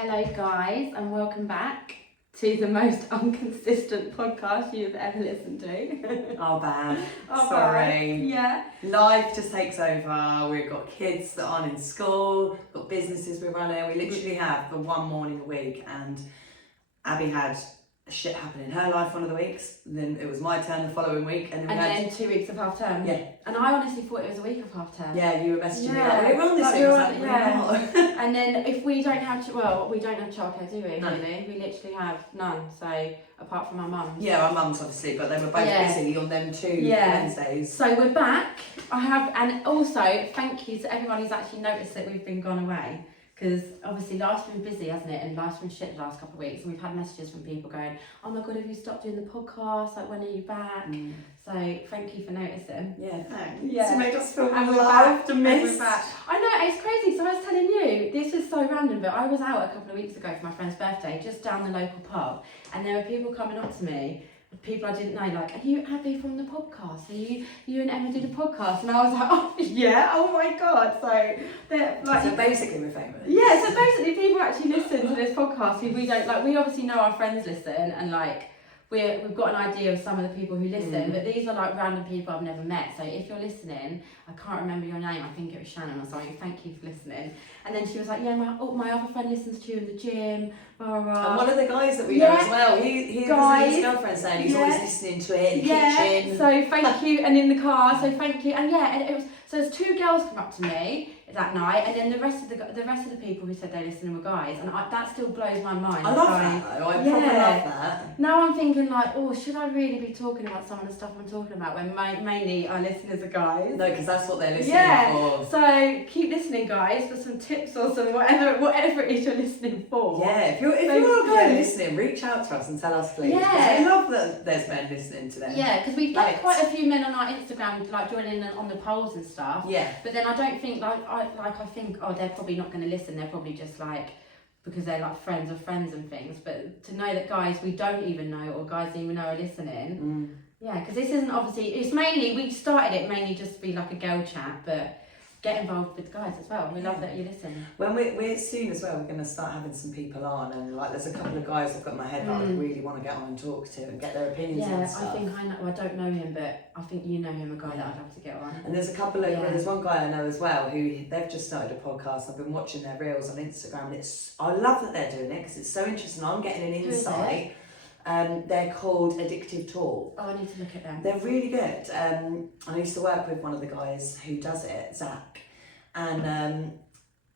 Hello guys and welcome back to the most inconsistent podcast you've ever listened to. Oh, bad. Oh, Sorry. bad. Yeah. Life just takes over. We've got kids that aren't in school, we've got businesses we're running. We literally have the one morning a week, and Abby had shit happen in her life one of the weeks, and then it was my turn the following week, and then 2 weeks of half term. Yeah. And I honestly thought it was a week of half term. Yeah, you were messaging me Yeah. like, we're on this Like, week. we I were was on- like, yeah. we're not. And then if we don't have, we don't have childcare, do we? No. Really? We literally have none. So apart from our mums. Yeah, our mums obviously, but they were both busy on them two Wednesdays. So we're back. And also thank you to everyone who's actually noticed that we've been gone away. Because obviously life's been busy, hasn't it? And life's been shit the last couple of weeks. And we've had messages from people going, oh my God, have you stopped doing the podcast? Like, when are you back? So thank you for noticing. Yeah, thanks. Yeah. To make us feel And we're loved back. and And we're missed. back. I know, it's crazy. So I was telling you, this is so random, but I was out a couple of weeks ago for my friend's birthday, just down the local pub. And there were people coming up to me, people I didn't know, like, are you Abby from the podcast? Are you and Emma do the podcast? And I was like, oh yeah, oh my God. So they're like, So basically we're famous. yeah, so basically people actually listen to this podcast who we don't, like, we obviously know our friends listen and like we've got an idea of some of the people who listen, but these are like random people I've never met. So if you're listening, I can't remember your name, I think it was Shannon or something, thank you for listening. And then she was like, yeah, my other friend listens to you in the gym, blah, blah. And one of the guys that we know as well, he was his girlfriend saying he's always listening to it in the kitchen. So thank you, and in the car, so thank you. And yeah, and it was, so there's two girls come up to me that night, and then the rest of the people who said they listened were guys, and that still blows my mind. I love that though, I proper love that. Now I'm thinking like, oh, should I really be talking about some of the stuff I'm talking about when mainly our listeners are guys? No, because that's what they're listening for. So keep listening, guys, for some tips or some whatever it is you're listening for. Yeah, if you're a guy listening, reach out to us and tell us please. Yeah. We love that there's men listening to them. Yeah, because we get quite a few men on our Instagram like joining in on the polls and stuff. Yeah. But then I don't think I think, oh, they're probably not going to listen. They're probably just like, because they're like friends of friends and things. But to know that guys we don't even know or guys don't even know are listening. Yeah, because this isn't obviously, it's mainly, we started it mainly just to be like a girl chat, but get involved with guys as well. We love that you listen. When we're soon as well, we're going to start having some people on, and like there's a couple of guys I've got in my head that I really want to get on and talk to and get their opinions on stuff. I think I know, well, I don't know him, but I think you know him, a guy that I'd love to get on. And there's a couple of, there's one guy I know as well who they've just started a podcast. I've been watching their reels on Instagram, and I love that they're doing it because it's so interesting. I'm getting an insight. They're called Addictive Talk. Oh, I need to look at them. They're really good. I used to work with one of the guys who does it, Zach, and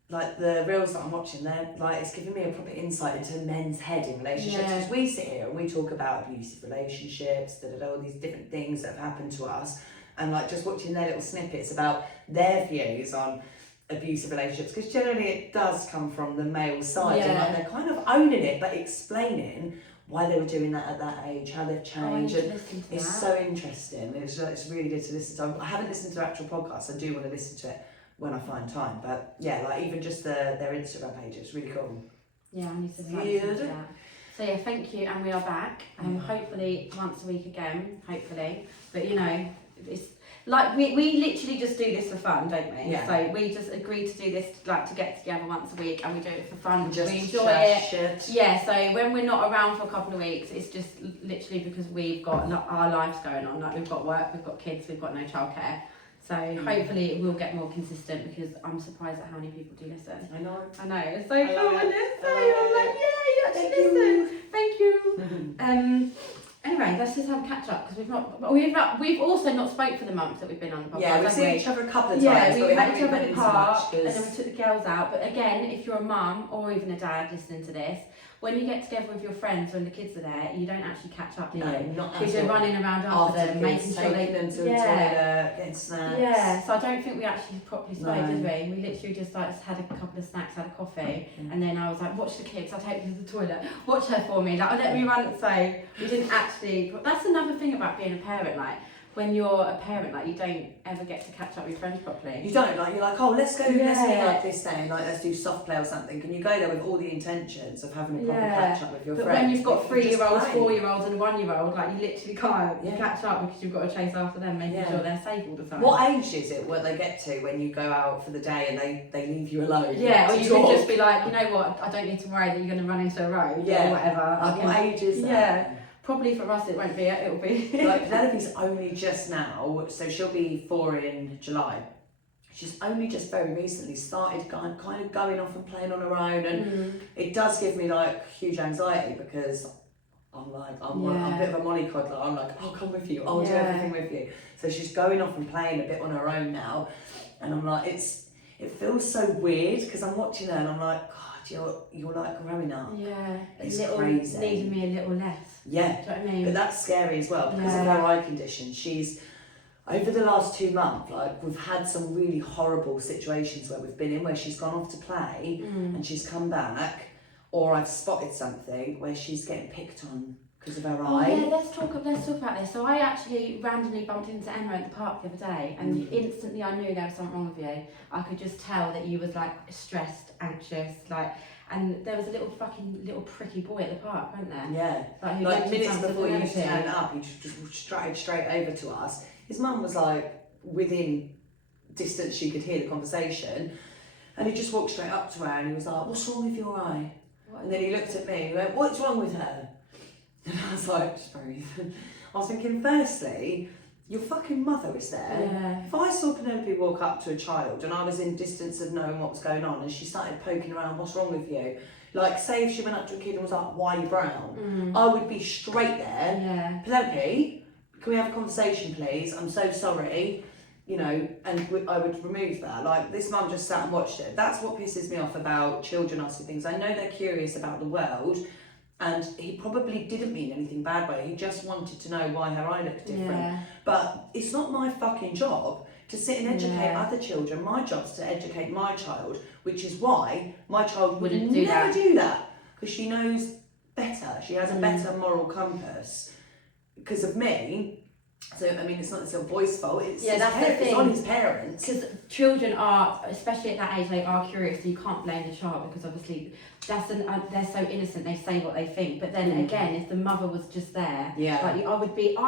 like the reels that I'm watching, they're like, it's giving me a proper insight into men's head in relationships, because we sit here and we talk about abusive relationships, all these different things that have happened to us, and like just watching their little snippets about their views on abusive relationships, because generally it does come from the male side, and like they're kind of owning it but explaining why they were doing that at that age, how they've changed, and it's so interesting. It's really good to listen to. I haven't listened to their actual podcasts. I do want to listen to it when I find time, but yeah, like even just their Instagram page, it's really cool. Yeah, I need to listen to that. So yeah, thank you, and we are back. Hopefully once a week again, hopefully. But you know, it's like we literally just do this for fun, don't we? Yeah. So we just agreed to do this, like to get together once a week, and we do it for fun. We enjoy it. Yeah. So when we're not around for a couple of weeks, it's just literally because we've got our lives going on. Like we've got work, we've got kids, we've got no childcare. So hopefully it will get more consistent, because I'm surprised at how many people do listen. I know. It's so cool. I'm like, yeah, you actually listen. Thank you. Anyway, let's just have a catch up, because we've also not spoke for the months that we've been on the podcast. Yeah, we've seen each other a couple of times. Yeah, but we've haven't met each other been in the so park, much, and then we took the girls out. But again, if you're a mum or even a dad listening to this, when you get together with your friends when the kids are there, you don't actually catch up, do you? Not because you're running around after them, making sure they them to the toilet, getting snacks. Yeah, so I don't think we actually properly spoke, did we? We literally just like had a couple of snacks, had a coffee, and then I was like, watch the kids, I'll take them to the toilet, watch her for me, like let me run. So we didn't actually, that's another thing about being a parent, like when you're a parent, like you don't ever get to catch up with friends properly. You don't, like, you're like, oh, let's go, let's meet Yeah. up this day, and like, let's do soft play or something. And you go there with all the intentions of having a proper Yeah. catch up with your But friends. when you've got but you just 3-year-olds, play. 4-year-olds and 1-year-old, like you literally can't Yeah. catch up because you've got to chase after them, making Yeah. sure they're safe all the time. What age is it where they get to when you go out for the day and they leave you alone? Yeah, or to you talk? can just be like, you know what, I don't need to worry that you're going to run into a road Yeah. or whatever. Like, what age is that? Yeah. Probably for us it won't be, it'll be... Like Penelope's only just now, so she'll be 4 in July. She's only just very recently started kind of going off and playing on her own, and it does give me like huge anxiety because I'm like, I'm a bit of a mollycoddler. I'm like, I'll come with you, I'll do everything with you. So she's going off and playing a bit on her own now, and I'm like, it feels so weird because I'm watching her and I'm like, God, you're like growing up. Yeah, It's little, crazy. needing me a little less. Yeah. Do you know what I mean? But that's scary as well because of her eye condition. She's, over the last 2 months, like we've had some really horrible situations where we've been in where she's gone off to play and she's come back, or I've spotted something where she's getting picked on because of her eye. Yeah, let's talk about this. So I actually randomly bumped into Emma at the park the other day, and instantly I knew there was something wrong with you. I could just tell that you was like stressed, anxious, like. And there was a little pricky boy at the park, wasn't there? Yeah. Like, Like minutes before you turned up, he just strutted straight over to us. His mum was like within distance, she could hear the conversation, and he just walked straight up to her and he was like, "What's wrong with your eye?" And then he looked at me and he went, "What's wrong with her?" And I was like, just breathe. I was thinking, firstly, your fucking mother is there. Yeah. If I saw Penelope walk up to a child and I was in distance of knowing what was going on and she started poking around, "What's wrong with you?" Like, say if she went up to a kid and was like, "Why are you brown?" I would be straight there. Yeah. "Penelope, can we have a conversation, please? I'm so sorry." You know, and I would remove that. Like, this mum just sat and watched it. That's what pisses me off about children asking things. I know they're curious about the world, and he probably didn't mean anything bad by it. He just wanted to know why her eye looked different. Yeah. But it's not my fucking job to sit and educate other children. My job's to educate my child, which is why my child would never do that. Because she knows better. She has a better moral compass because of me. So, I mean, it's not the boy's fault, it's, it's on his parents. Because children are, especially at that age, they are curious, so you can't blame the child because obviously they're so innocent, they say what they think. But then again, if the mother was just there, like I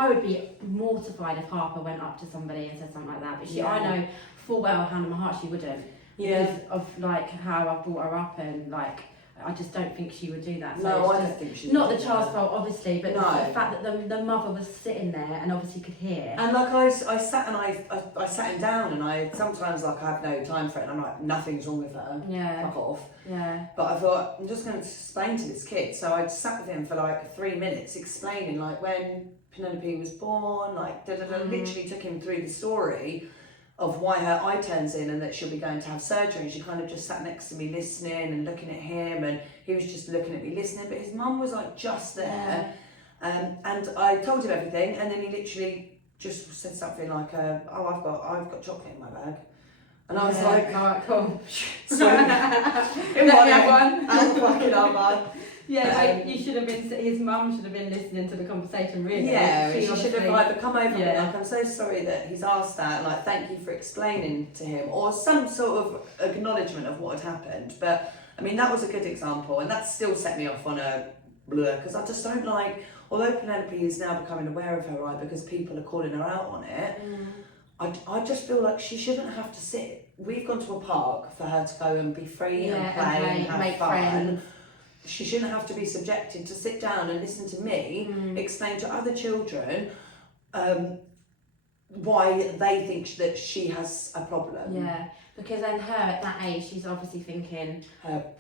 would be mortified if Harper went up to somebody and said something like that. But I know full well, hand on my heart, she wouldn't. Because of like how I brought her up, and like I just don't think she would do that. So no, I don't think she would. Not the child's fault, obviously, but the fact that the mother was sitting there and obviously could hear. And like I sat and I sat him down, and I sometimes like I have no time for it, and I'm like, nothing's wrong with her. Yeah. Fuck off. Yeah. But I thought, I'm just going to explain to this kid. So I sat with him for like 3 minutes explaining like when Penelope was born, like literally took him through the story of why her eye turns in and that she'll be going to have surgery. And she kind of just sat next to me listening and looking at him, and he was just looking at me listening, but his mum was like just there. And I told him everything, and then he literally just said something like, "Oh, I've got chocolate in my bag." And I was like, alright, cool. So, Let me have one. I'll fucking have one. Yeah, you should have been. His mum should have been listening to the conversation. Really. Yeah, she should have either come over and been Yeah. like, "I'm so sorry that he's asked that. Like, thank you for explaining to him," or some sort of acknowledgement of what had happened. But I mean, that was a good example, and that still set me off on a blur because I just don't like. Although Penelope is now becoming aware of her eye because people are calling her out on it. I just feel like she shouldn't have to sit. We've gone to a park for her to go and be free and play and have make fun. friends. She shouldn't have to be subjected to sit down and listen to me explain to other children why they think that she has a problem. Yeah, because then her at that age, she's obviously thinking,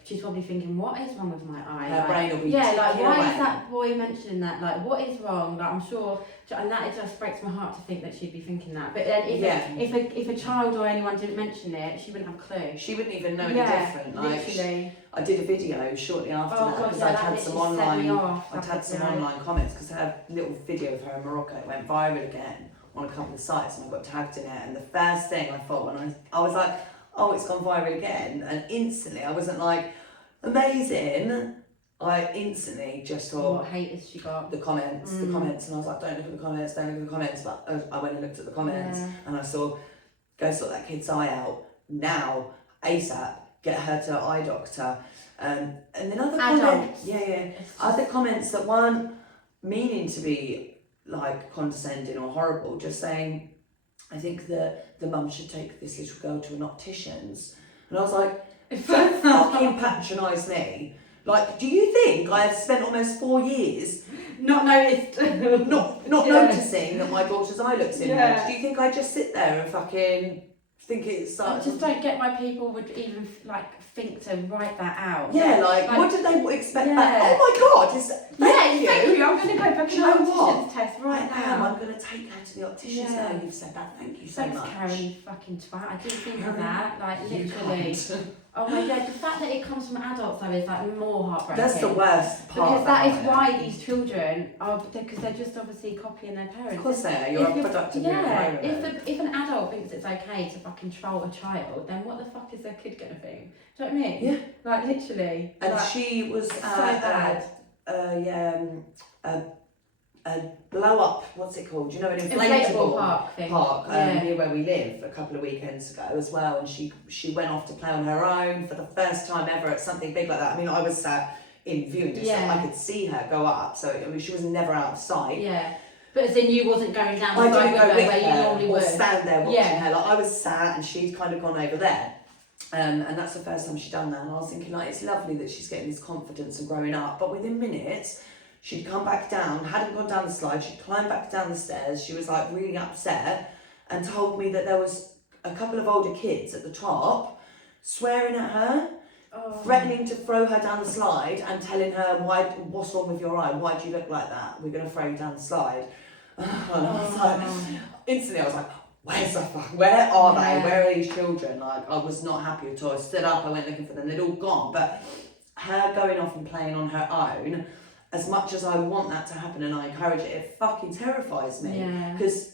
she's probably thinking, what is wrong with my eye? Her brain will be like why away. is that boy mentioning that? Like, what is wrong? Like, I'm sure, and that it just breaks my heart to think that she'd be thinking that. But then if a child or anyone didn't mention it, she wouldn't have a clue. She wouldn't even know any different. Like, literally. I did a video shortly after that because I'd had some online comments because I had a little video of her in Morocco. It went viral again on a couple of sites, and I got tagged in it. And the first thing I thought when I was like, "Oh, it's gone viral again," and instantly I wasn't like, "Amazing." I instantly just thought, what hate has she got? the comments, and I was like, don't look at the comments, don't look at the comments. But I went and looked at the comments, and I saw, go sort that kid's eye out now, ASAP, get her to an eye doctor. And then other comments, other comments that weren't meaning to be like condescending or horrible, just saying, I think that the mum should take this little girl to an optician's. And I was like, don't fucking patronise me. Like, do you think I have spent almost 4 years not noticed, not noticing that my daughter's eye looks in her? Do you think I just sit there and fucking think it's I just don't get why people would even like think to write that out. Yeah, like what did they expect back? Oh my god, thank you. I'm going to go book an optician's test right now. I'm going to take her to the optician's now. You've said that. Thank you so much. Karen, you fucking twat. I didn't think of that. Like literally. Oh my god, the fact that it comes from adults though is like more heartbreaking. That's the worst part. Because that is why these children are, because they're just obviously copying their parents. Of course they are. You're a product of your environment. If an adult thinks it's okay to fucking troll a child, then what the fuck is their kid gonna think? Do you know what I mean? Yeah. Like literally. And like, she was so bad. A blow up, what's it called? You know, an inflatable park near where we live a couple of weekends ago as well. And she went off to play on her own for the first time ever at something big like that. I mean, I was sat in viewing distance. I could see her go up, so I mean, she was never out of sight. Yeah. But as in you wasn't going down the I side didn't go with where you normally or would. stand there watching her. Like I was sat and she'd kind of gone over there. And that's the first time she'd done that. And I was thinking, like, it's lovely that she's getting this confidence and growing up. But within minutes, she'd come back down, hadn't gone down the slide, she'd climbed back down the stairs. She was like really upset and told me that there was a couple of older kids at the top swearing at her, threatening to throw her down the slide and telling her, what's wrong with your eye? Why do you look like that? We're going to throw you down the slide. And I was like, instantly I was like, where are they? Where are these children? Like, I was not happy at all. I stood up, I went looking for them, they'd all gone. But her going off and playing on her own, as much as I want that to happen and I encourage it, it fucking terrifies me. Because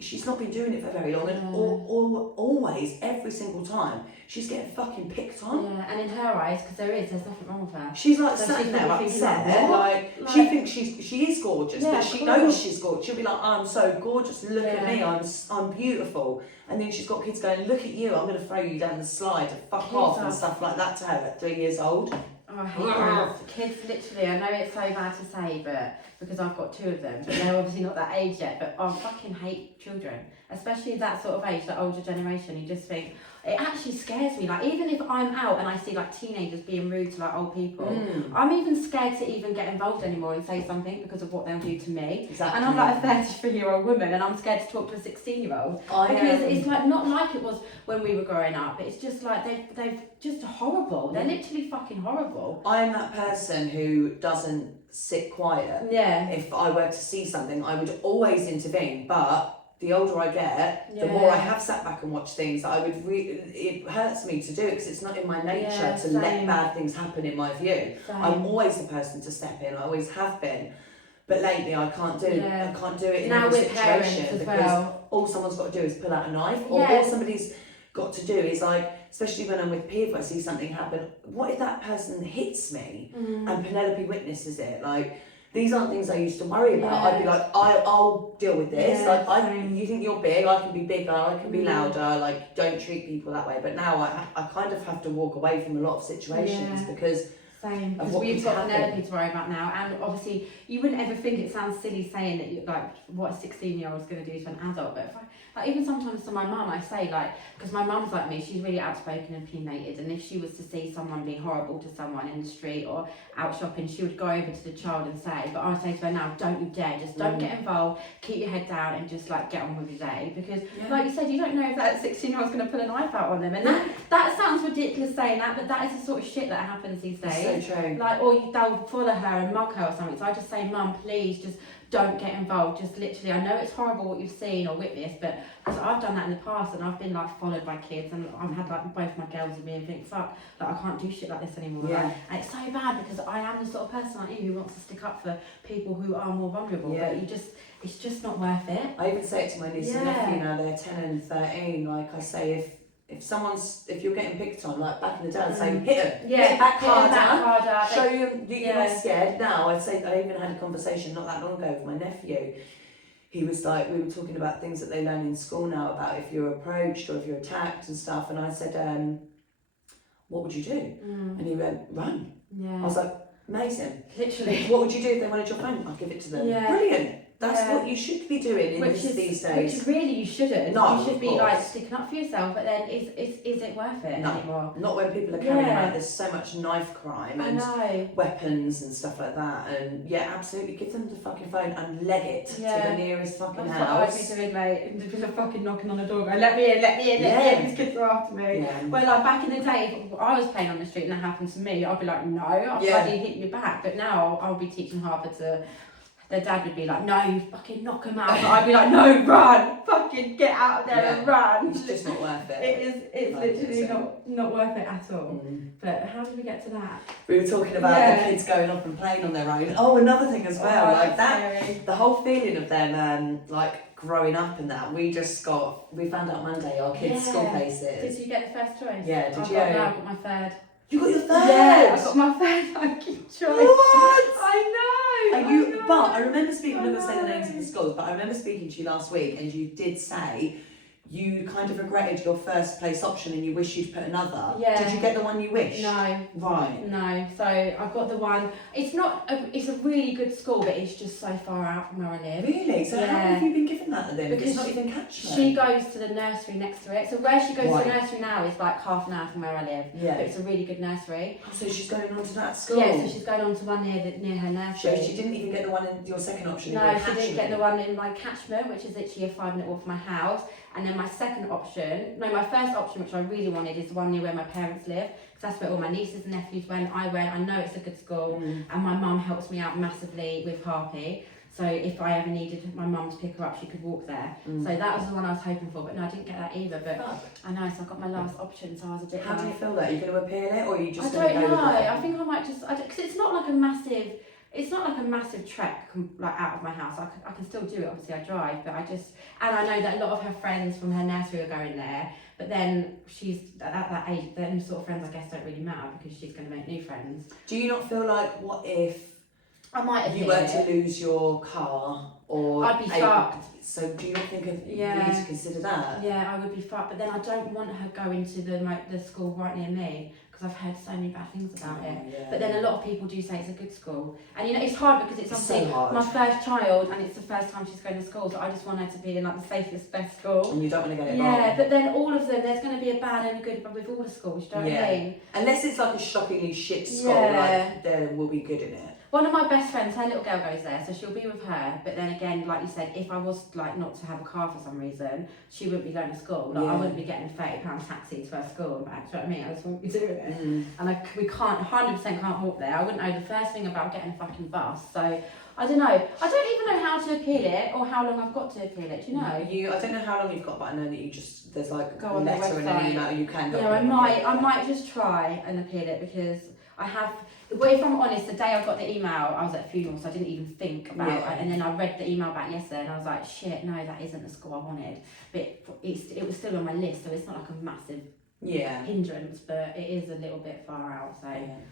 she's not been doing it for very long, and always, every single time, she's getting fucking picked on. Yeah, and in her eyes, because there's nothing wrong with her. She's like sat there upset, like she thinks she is gorgeous, but she knows she's gorgeous. She'll be like, I'm so gorgeous, look at me, I'm beautiful. And then she's got kids going, look at you, I'm going to throw you down the slide and fuck off and stuff like that to her at 3 years old. Oh, I hate those kids, literally. I know it's so bad to say, but because I've got 2 of them, but they're obviously not that age yet, but I fucking hate children, especially that sort of age, the older generation. You just think, it actually scares me. Like, even if I'm out and I see like teenagers being rude to like old people, I'm even scared to even get involved anymore and say something because of what they'll do to me. Exactly. And I'm like a 33-year-old woman and I'm scared to talk to a 16-year-old. Because it's like not like it was when we were growing up. It's just like they've just horrible. They're literally fucking horrible. I'm that person who doesn't sit quiet. Yeah. If I were to see something, I would always intervene, but the older I get, the more I have sat back and watched things, it hurts me to do it because it's not in my nature to let bad things happen in my view. I'm always the person to step in, I always have been. But lately I can't do it in now every with situation because well. all someone's got to do is pull out a knife, or all somebody's got to do is like, especially when I'm with people, I see something happen, what if that person hits me and Penelope witnesses it? Like, these aren't things I used to worry about. I'd be like, I'll deal with this. You think you're big, I can be bigger, I can be louder, like, don't treat people that way. But now I kind of have to walk away from a lot of situations because same, because we've got Penelope to worry about now, and obviously you wouldn't ever think it sounds silly saying that you like what a 16-year-old's going to do to an adult, but if like even sometimes to my mum I say, like, because my mum's like me, she's really outspoken and opinionated, and if she was to see someone being horrible to someone in the street or out shopping, she would go over to the child and say, but I would say to her now, don't you dare, just don't get involved, keep your head down and just like get on with your day, because like you said, you don't know if that 16-year-old's going to pull a knife out on them, and that sounds ridiculous saying that, but that is the sort of shit that happens these days. So true. Like, or they'll follow her and mug her or something. So I just say, Mum, please, just don't get involved. Just literally, I know it's horrible what you've seen or witnessed, but because I've done that in the past and I've been like followed by kids, and I've had like both my girls with me and think, fuck, like I can't do shit like this anymore. Like, and it's so bad because I am the sort of person like you who wants to stick up for people who are more vulnerable. But it's just not worth it. I even say it to my niece and nephew now, they're 10 and 13. Like, I say, if you're getting picked on, like back in the day, I'd say hit them, hit back harder, show you're not scared now. I'd say I even had a conversation not that long ago with my nephew. He was like, we were talking about things that they learn in school now about if you're approached or if you're attacked and stuff. And I said, what would you do? And he went, run. Yeah. I was like, amazing. Literally. What would you do if they wanted your phone? I'll give it to them. Yeah. Brilliant. That's what you should be doing these days. Which really you shouldn't. No, you should be like sticking up for yourself, but then is it worth it anymore? Not when people are carrying around. There's so much knife crime and weapons and stuff like that. And yeah, absolutely, give them the fucking phone and leg it to the nearest fucking house. That's what I'd be doing, mate. And just fucking knocking on the door, going, let me in, let me in, let me in. These kids are after me. Yeah. Well, like back in the day, if I was playing on the street and that happened to me, I'd be like, no, I'll bloody hit you back. But now I'll be teaching Harper to. Their dad would be like, no, fucking knock him out. But I'd be like, no, run. Fucking get out there and run. It's just not worth it. It's literally not worth it at all. But how did we get to that? We were talking about the kids going off and playing on their own. Oh, another thing as well. Like that, scary. The whole feeling of them like growing up and that. We found out Monday our kids' school places. Did you get the first choice? Yeah, did you? I got my third. You got your third? Yeah, I got my third fucking choice. What? I know. But I remember speaking, I'm not going to say the names of the schools, but I remember speaking to you last week and you did say you kind of regretted your first place option and you wish you'd put another. Yeah. Did you get the one you wished? No. Right. No. So I've got the one. It's a really good school, but it's just so far out from where I live. Really? So how have you been given that then? Because it's not even catchment. She goes to the nursery next to it. So where she goes to the nursery now is like half an hour from where I live. Yeah. But it's a really good nursery. Oh, so she's going on to that school? Yeah, so she's going on to one near her nursery. So she didn't even get the one in your second option? No, she didn't get the one in my catchment, which is literally a 5-minute walk from my house. And then my first option, which I really wanted, is the one near where my parents live. Because that's where all my nieces and nephews went. I know it's a good school. And my mum helps me out massively with Harpy. So if I ever needed my mum to pick her up, she could walk there. So that was the one I was hoping for. But no, I didn't get that either. But I know, so I got my last option. So I was a bit. How do you feel that? Are you going to appeal it, or are you just? I don't know. I think I might just. Because it's not like a massive. It's not like a massive trek like out of my house. I can still do it. Obviously, I drive, but and I know that a lot of her friends from her nursery are going there. But then she's at that age. Them sort of friends, I guess, don't really matter because she's going to make new friends. Do you not feel like what if I might have you were to lose your car? Or I'd be fucked. So do you not think you need to consider that? Yeah, I would be fucked. But then I don't want her going to the school right near me. I've heard so many bad things about it. Yeah. But then a lot of people do say it's a good school. And you know, it's hard because it's obviously my first child and it's the first time she's going to school, so I just want her to be in like the safest, best school. And you don't want to get it wrong. Yeah, but then all of them, there's going to be a bad and a good, but with all the schools, do you know what I mean? Unless it's like a shockingly shit school, like there will be good in it. One of my best friends, her little girl goes there, so she'll be with her. But then again, like you said, if I was like not to have a car for some reason, she wouldn't be going to school. Like I wouldn't be getting a £30 taxi to her school and back. Do you know what I mean? I just wouldn't be doing it. And we can't, 100% can't walk there. I wouldn't know the first thing about getting a fucking bus. So I don't know. I don't even know how to appeal it or how long I've got to appeal it. Do you know? I don't know how long you've got, but I know that there's like a letter and an email you can go. Yeah, I might just try and appeal it because I have. Well, if I'm honest, the day I got the email, I was at a funeral, so I didn't even think about it. And then I read the email back yesterday, and I was like, shit, no, that isn't the school I wanted. But it was still on my list, so it's not like a massive hindrance, but it is a little bit far out. So,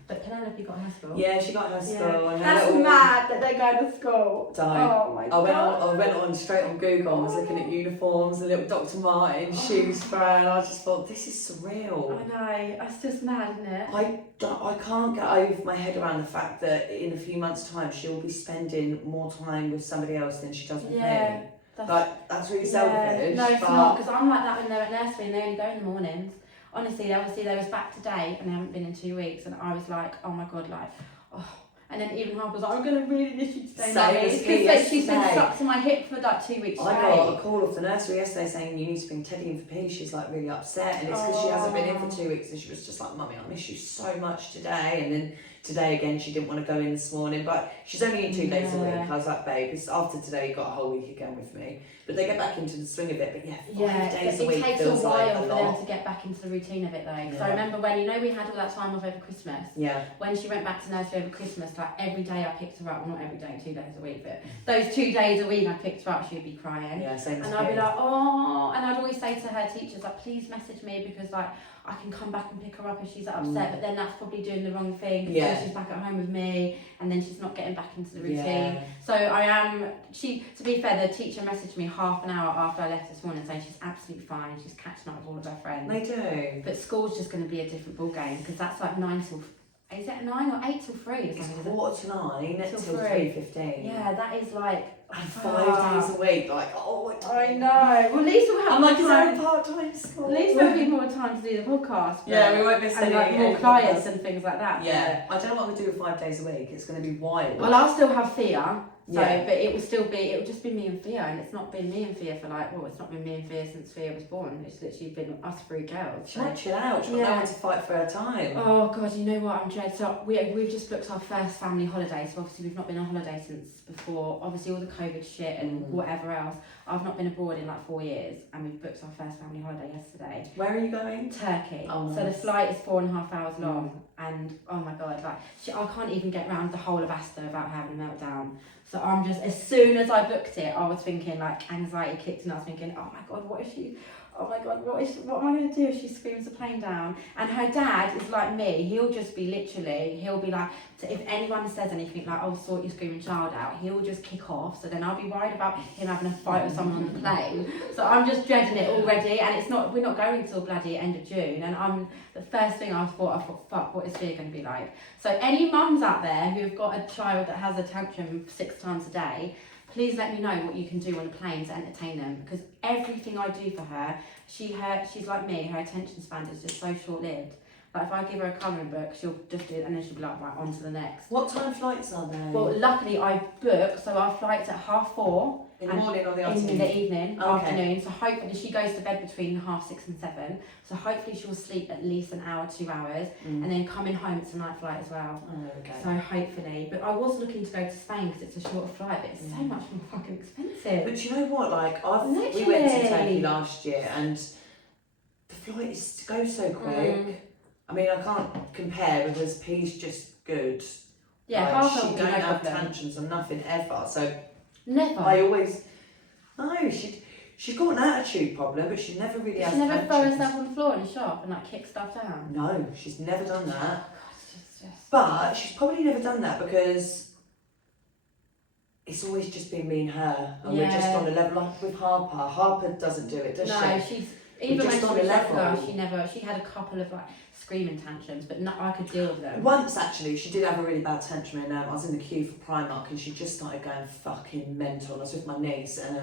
but Penelope got her school. Yeah, she got her school. And that's mad that they're going to school. Oh my god! I went on straight on Google. I was looking at uniforms, the little Dr. Martin shoes for her, and I just thought, this is surreal. I know, it's just mad, isn't it? I can't get over my head around the fact that in a few months' time she'll be spending more time with somebody else than she does with me. That's really selfish. No, it's not, because I'm like that when they're at nursery and they only go in the mornings. Honestly, obviously they was back today and they haven't been in 2 weeks, and I was like, oh my god, like, oh. And then even Harper was like, I'm going to really miss you today, Mummy. Because she's been stuck to my hip for like 2 weeks straight. I got a call off the nursery yesterday saying you need to bring Teddy in for pee. She's like really upset, and it's because she hasn't been in for 2 weeks, and she was just like, Mummy, I miss you so much today. And then today again, she didn't want to go in this morning, but she's only in 2 days a week. I was like, babe, after today, you got a whole week again with me. But they get back into the swing of it. But 5 days a week it takes feels a while like for them to get back into the routine of it though. Because I remember when, we had all that time off over Christmas. Yeah. When she went back to nursery over Christmas, like every day I picked her up, well, not every day, 2 days a week, but those 2 days a week I picked her up, she would be crying. Yeah, same as And I'd be like, oh, and I'd always say to her teachers, like, please message me because like, I can come back and pick her up if she's upset, but then that's probably doing the wrong thing, because Yeah. then she's back at home with me, and then she's not getting back into the routine. Yeah. So I am, to be fair, the teacher messaged me half an hour after I left this morning saying she's absolutely fine, she's catching up with all of her friends. They do. But school's just going to be a different ball game, because that's like 9 till, is it 9 or 8 till 3 or It's something? 9:45 Till till 3. 3:15. Yeah, that is like... And 5 days a week, like, oh my God. I know. Well, at least we'll have I'm more like, is time. there a part-time school? At least there'll be more time to do the podcast. Yeah, we won't miss and any. like more any clients podcasts. and things like that. Yeah, I don't know what we'll do with 5 days a week. It's going to be wild. Well, I'll still have Thea. So, Yeah. but it will just be me and Thea, and it's not been me and Thea for like, well, it's not been me and Thea since Thea was born. It's literally been us 3 girls. She might chill out. She's got no one to fight for her time. Oh God, you know what? I'm dread. So we've just booked our first family holiday. So obviously we've not been on holiday since before. Obviously all the COVID shit and whatever else. I've not been abroad in like 4 years, and we've booked our first family holiday yesterday. Where are you going? Turkey. Oh, nice. So the flight is 4.5 hours long, and oh my God, like I can't even get round the whole of Asta without having a meltdown. So I'm just, as soon as I booked it, I was thinking like anxiety kicked in. I was thinking, oh my God, what if she? Oh my God, what am I going to do if she screams the plane down? And her dad is like me. He'll just be he'll be like, so if anyone says anything like, oh, sort your screaming child out, he'll just kick off. So then I'll be worried about him having a fight with someone on the plane. So I'm just dreading it already. And we're not going till bloody end of June. And the first thing I thought, fuck, what is Thea going to be like? So any mums out there who've got a child that has a tantrum 6 times a day, please let me know what you can do on a plane to entertain them, because everything I do for her, she's like me, her attention span is just so short-lived. Like if I give her a colouring book, she'll just do it and then she'll be like, right, on to the next. What time flights are there? Well, luckily I booked, so our flight's at 4:30. in the morning or the In afternoon? the evening, Okay. afternoon. So hopefully she goes to bed between 6:30 and 7. So hopefully she'll sleep at least an hour, 2 hours, and then coming home it's a night flight as well. Oh, okay. So hopefully, but I was looking to go to Spain because it's a shorter flight, but it's so much more fucking expensive. But you know what? Like we went to Literally. Turkey last year, and the flight goes so quick. I mean, I can't compare because P's just good. Yeah, like, half she will be don't no have problem. tantrums or nothing ever. So Never. I always she's got an attitude problem, but she never really has She never throw tantrums. herself on the floor in the shop and like kick stuff down. No, she's never done that. God, it's just... But she's probably never done that because it's always just been me and her, and we're just Yeah. on a level. Like with Harper, Harper doesn't do it, does No, she? she's even when just she on was a level. younger, she had a couple of like screaming tantrums, but no, I could deal with them. Once actually, she did have a really bad tantrum, and I was in the queue for Primark, and she just started going fucking mental. And I was with my niece, and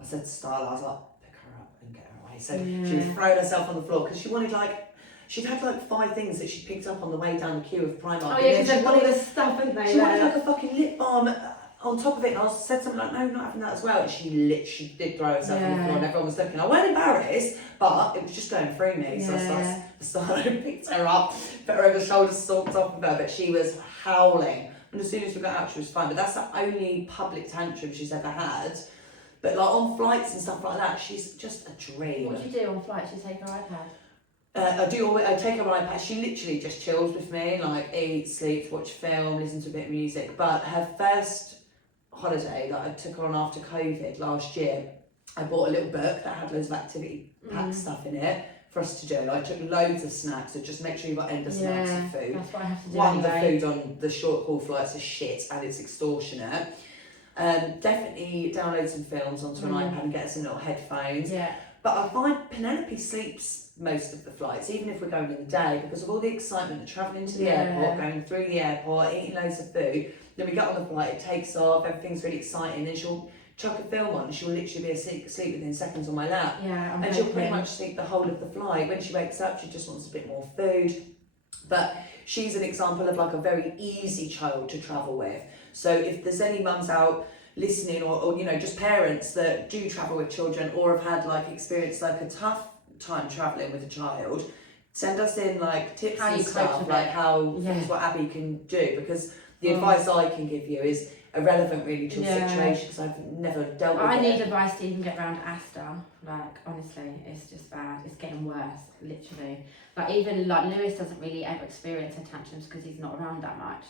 I said to Starla, I was like, pick her up and get her away. So she was throwing herself on the floor because she wanted she'd had like 5 things that she picked up on the way down the queue of Primark. Oh and yeah, then because they've got all wanted- this stuff, haven't they? She wanted like a fucking lip balm on top of it, and I said something like, no, not having that as well. And she literally did throw herself on the floor, and everyone was looking. I wasn't embarrassed, but it was just going through me. So I started, picked her up, put her over the shoulder, stalked off of her, but she was howling. And as soon as we got out, she was fine. But that's the only public tantrum she's ever had. But like on flights and stuff like that, she's just a dream. What do you do on flights? You take her iPad? I take her on iPad. She literally just chills with me, like eats, sleeps, watch film, listen to a bit of music. But her first holiday that I took her on after COVID last year, I bought a little book that had loads of activity pack stuff in it for us to do. I took loads of snacks, so just make sure you've got endless snacks and food. That's what I have to do One, anyway. the food on the short haul flights is shit and it's extortionate. Definitely download some films onto an iPad and get some little headphones. Yeah. But I find Penelope sleeps most of the flights, even if we're going in the day, because of all the excitement of travelling to the airport, going through the airport, eating loads of food. Then we get on the flight, it takes off, everything's really exciting, then she'll chuck a film on and she'll literally be asleep within seconds on my lap. Yeah, and she'll pretty much sleep the whole of the flight. When she wakes up, she just wants a bit more food. But she's an example of like a very easy child to travel with. So if there's any mums out listening, or you know, just parents that do travel with children or have had like experienced like a tough time travelling with a child, send us in like tips How and you cope stuff, with like it. how things what Abby can do, because the advice I can give you is irrelevant really to the situation, because I've never dealt with it. I need advice to even get around Asta. Like, honestly, it's just bad. It's getting worse, literally. Like, even like Lewis doesn't really ever experience her tantrums because he's not around that much.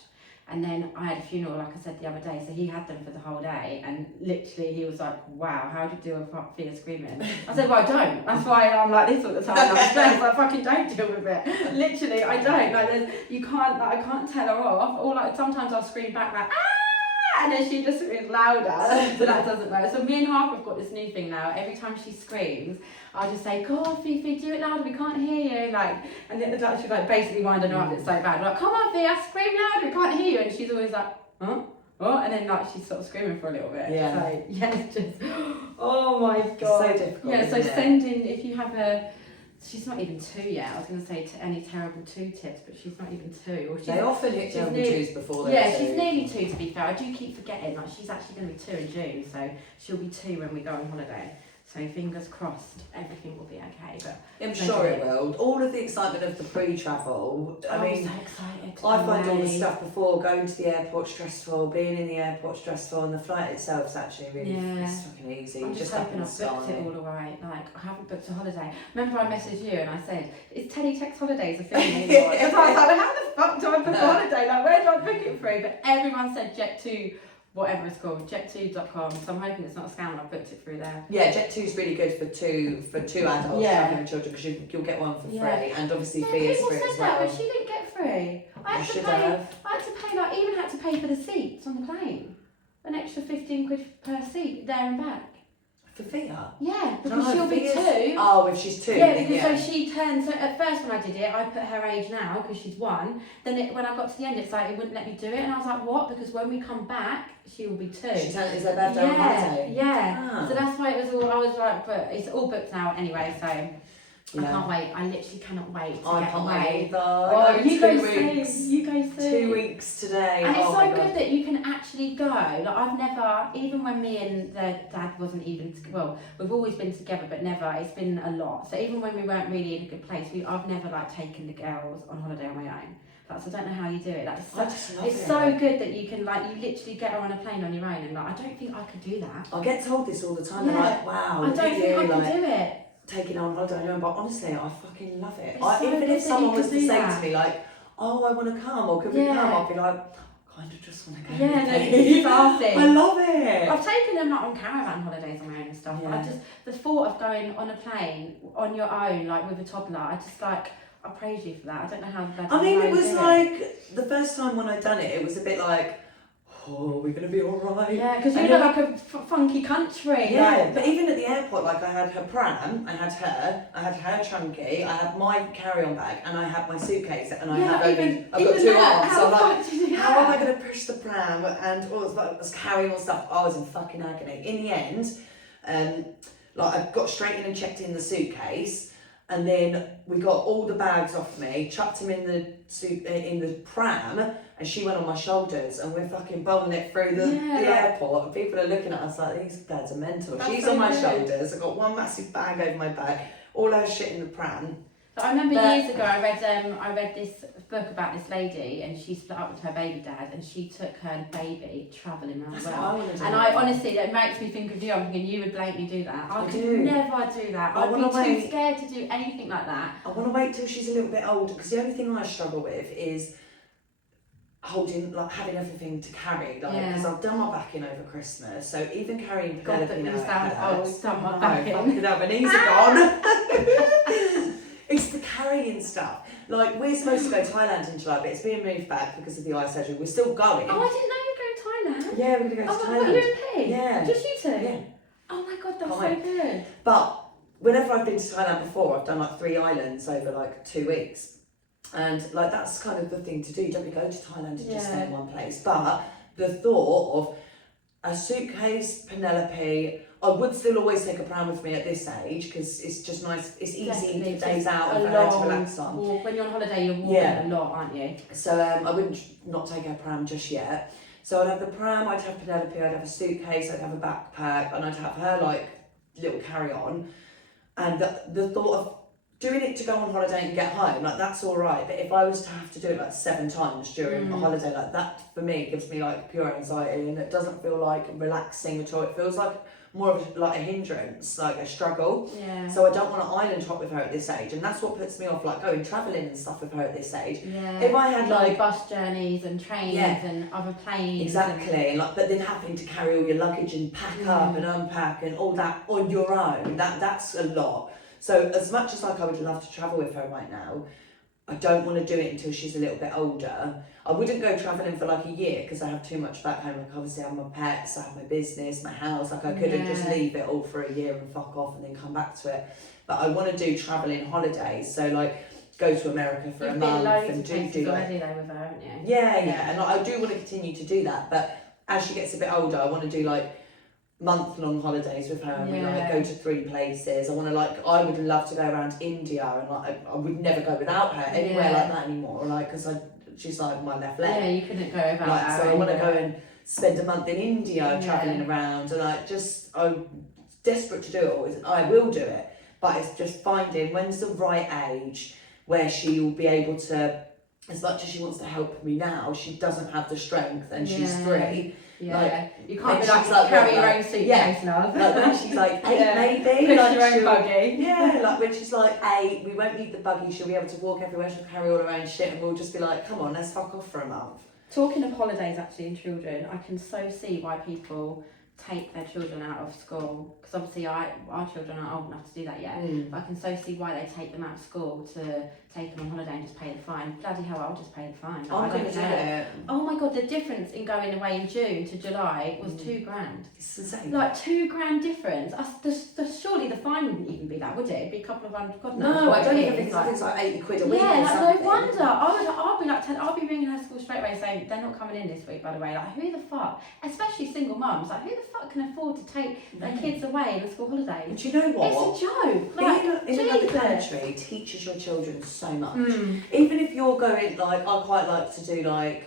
And then I had a funeral, like I said the other day, so he had them for the whole day. And literally, he was like, "Wow, how do you deal with fear of screaming?" I said, "Well, I don't. That's why I'm like this all the time. I'm stressed. I fucking don't deal with it. Literally, I don't. Like, you can't. Like, I can't tell her off. Or like sometimes I'll scream back like, ah, and then she just is louder. So that doesn't work. So me and Harper have got this new thing now. Every time she screams, I'll just say, "God, Fifi, do it louder. We can't hear you." Like, and then she's like basically winding her up. It's so bad. We're like, "Come on, Fifi, scream louder. We can't hear you." And she's always like, "Huh? What?" And then like she's sort of screaming for a little bit. Yeah. So yeah, it's just, oh my god. It's so difficult. Yeah. So isn't it? sending, if you have a. She's not even 2 yet. I was going to say any terrible 2 tips, but she's not even 2. Or They often hit terrible twos before they're yeah, 2. she's nearly 2 to be fair. I do keep forgetting. Like she's actually going to be 2 in June, so she'll be 2 when we go on holiday. So fingers crossed, everything will be okay. But I'm sure it will. All of the excitement of the pre-travel. I mean, I'm so excited. I find all the stuff before going to the airport stressful, being in the airport stressful, and the flight itself is actually really it's fucking easy. I'm just hoping I've booked it all the right. Like I haven't booked a holiday. Remember I messaged you and I said, "Is Teletext Holidays a thing anymore?" Because I was like, "How the fuck do I book a holiday? Like where do I book it through?" But everyone said Jet2. Whatever it's called, jet2.com. So I'm hoping it's not a scam and I've booked it through there. Yeah, Jet2 is really good for two adults having children because you'll get one for free and obviously fee is free as well. But she didn't get free. I had to pay like even had to pay for the seats on the plane. An extra 15 quid per seat there and back. For Thea? Yeah, because she'll be 2. Oh, if she's 2. Yeah, because so she turns. So at first when I did it, I put her age now because she's 1. Then when I got to the end, it's like it wouldn't let me do it, and I was like, "What?" Because when we come back, she will be 2. Is her birthday on holiday? Yeah. Ah. So that's why it was all. I was like, but it's all booked now anyway. So I can't wait. I literally cannot wait to get away. Oh, you go soon. You go soon. 2 weeks today. And it's so good that you can actually go. Like I've never, even when me and the dad wasn't even, well, we've always been together, but never. It's been a lot. So even when we weren't really in a good place, I've never like taken the girls on holiday on my own. Like, so I don't know how you do it. Like, it's so good that you can like you literally get her on a plane on your own, and like I don't think I could do that. I get told this all the time. Yeah. I'm like, wow. I don't think I could do it. Taking on holiday on your own, but honestly, I fucking love it. So even if someone was to say to me like, "Oh, I want to come," or "Could we come?" I'd be like, "Kind of just want to go." Yeah, it's starting. I love it. I've taken them like on caravan holidays on my own and stuff. Yeah. But I just the thought of going on a plane on your own, like with a toddler, I just like. I praise you for that. I don't know how. I mean, it was like the first time when I'd done it, it was a bit like, "Oh, we're gonna be all right." Yeah, because you live like a funky country. Yeah, like. but even at the airport, like I had her pram, I had her chunky, I had my carry-on bag, and I had my suitcase, and I had I've got 2 arms. So I'm like, how am I going to push the pram? And all I was carrying all stuff. I was in fucking agony. In the end, like I got straight in and checked in the suitcase. And then we got all the bags off me, chucked them in the pram, and she went on my shoulders, and we're fucking bowling it through the airport. And people are looking at us like, these dads are mental. She's on my shoulders. I got one massive bag over my back, all her shit in the pram. But I remember years ago, I read this book about this lady, and she split up with her baby dad, and she took her baby travelling around the world. And I honestly, that makes me think of you. I'm thinking you would blatantly do that. I could never do that. I'd be too scared to do anything like that. I want to wait till she's a little bit older, because the only thing I struggle with is having everything to carry, because I've done my back in over Christmas, so even carrying Penelope now, done my back in. My knees are gone. It's the carrying stuff. Like, we're supposed to go to Thailand in July, but it's being moved back because of the eye surgery. We're still going. Oh, I didn't know you were going to Thailand. Yeah, we're going to go to Thailand. Oh, you and P? Yeah. Just you 2? Yeah. Oh my god, that's so good. But whenever I've been to Thailand before, I've done like 3 islands over like 2 weeks. And like, that's kind of the thing to do. You don't really go to Thailand to just stay in one place. But the thought of a suitcase, Penelope, I would still always take a pram with me at this age, because it's just nice, it's easy to days out and for her to relax on. When you're on holiday, you're walking a lot, aren't you? So I wouldn't not take her pram just yet. So I'd have the pram, I'd have Penelope, I'd have a suitcase, I'd have a backpack, and I'd have her like little carry-on. And the thought of doing it to go on holiday and get home, like that's all right. But if I was to have to do it like 7 times during a holiday, like that for me gives me like pure anxiety, and it doesn't feel like relaxing at all. It feels like more of like a hindrance, like a struggle. Yeah. So I don't want to island hop with her at this age, and that's what puts me off, like going travelling and stuff with her at this age. Yeah. If I had like bus journeys and trains and other planes. Exactly, like but then having to carry all your luggage and pack up and unpack and all that on your own, that's a lot. So as much as like I would love to travel with her right now, I don't want to do it until she's a little bit older. I wouldn't go travelling for like a year because I have too much back home. Like obviously I have my pets, I have my business, my house. Like I couldn't just leave it all for a year and fuck off and then come back to it. But I want to do travelling holidays. So like go to America for a month and do like. With her, haven't you? Yeah, and like, I do want to continue to do that. But as she gets a bit older, I want to do like month-long holidays with her, and we like go to 3 places. I want to like, I would love to go around India, and like I would never go without her anywhere like that anymore. Like because she's like my left leg. Yeah, you couldn't go without her. So I want to go and spend a month in India traveling around, and like just I'm desperate to do it all. I will do it, but it's just finding when's the right age where she will be able to. As much as she wants to help me now, she doesn't have the strength, and she's 3. Yeah, like, you can't be like carry your own suitcase now. Like when she's like 8 maybe. Push like your own buggy. Yeah, like when she's like 8, we won't need the buggy, she'll be able to walk everywhere, she'll carry all her own shit, and we'll just be like, come on, let's fuck off for a month. Talking of holidays actually and children, I can so see why people take their children out of school, because obviously our children aren't old enough to do that yet, but I can so see why they take them out of school to take them on holiday and just pay the fine. Bloody hell, I'll just pay the fine. I'm going to do it. Oh my god, the difference in going away in June to July was $2 grand. It's insane. Like $2 grand difference. Surely the fine wouldn't even be that, would it? It'd be a couple of $100. God knows. No, I don't even think it's like 80 quid a week. Yeah, or like something. no wonder. I'll be ringing her school straight away saying they're not coming in this week, by the way. Like who the fuck, especially single mums, like who the fuck can afford to take their kids away on a school holiday? But you know what? It's a joke. Like, in another country teaches your children so much. Even if you're going like, I quite like to do like,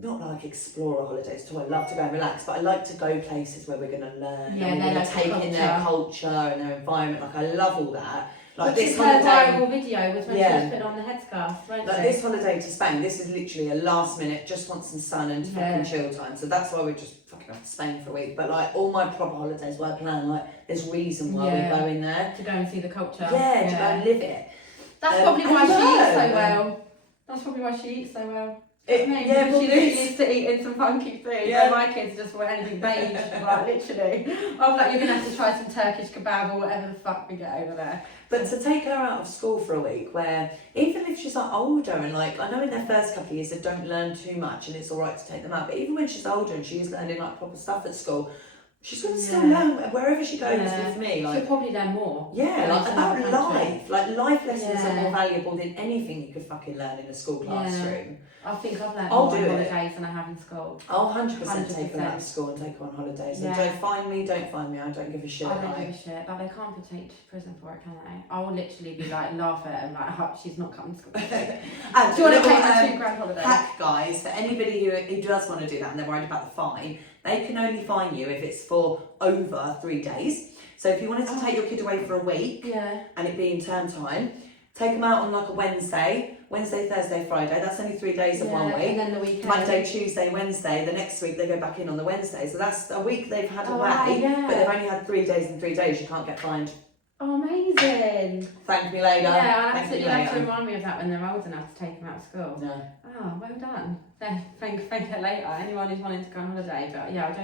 not like explorer holidays too. I love to go and relax, but I like to go places where we're going to learn and we're going to take in their culture and their environment. Like I love all that. Like this holiday, viral video was when she was putting on the headscarf. Like this holiday to Spain, this is literally a last minute, just want some sun and fucking chill time. So that's why we're just fucking off to Spain for a week. But like all my proper holidays were planned, like there's reason why we're going there. To go and see the culture. Yeah, to go and live it. That's probably why she eats so well. That's probably why she eats so well. She's used to eating some funky food. Yeah. My kids just want anything beige, like literally. I'm like, you're gonna have to try some Turkish kebab or whatever the fuck we get over there. But to take her out of school for a week, where even if she's like older and like I know in their first couple of years they don't learn too much and it's all right to take them out, but even when she's older and she's learning like proper stuff at school, she's going to still learn wherever she goes with me. Like, she'll probably learn more. Yeah, like about life. Like life lessons are more valuable than anything you could fucking learn in a school classroom. I think I've learned more on holidays than I have in school. I'll 100% take her out of school and take her on holidays. And don't find me. I don't give a shit. I don't give a shit. But they can't be taken to prison for it, can they? I will literally be like, laugh at them, like, oh, she's not coming to school. And do you want to take my $2 grand holiday? Hack, guys, for anybody who does want to do that and they're worried about the fine, they can only fine you if it's for over 3 days. So if you wanted to take your kid away for a week and it being term time, take them out on like a Wednesday, Thursday, Friday. That's only 3 days of 1 week. And then the weekend. Monday, Tuesday, Wednesday. The next week they go back in on the Wednesday. So that's a week they've had away, but they've only had 3 days and 3 days. You can't get fined. Oh, amazing. Thank me later. Yeah, I absolutely have to remind me of that when they're old enough to take them out of school. No. Oh, well done. Thank you later. Anyone who's wanting to go on holiday, but yeah,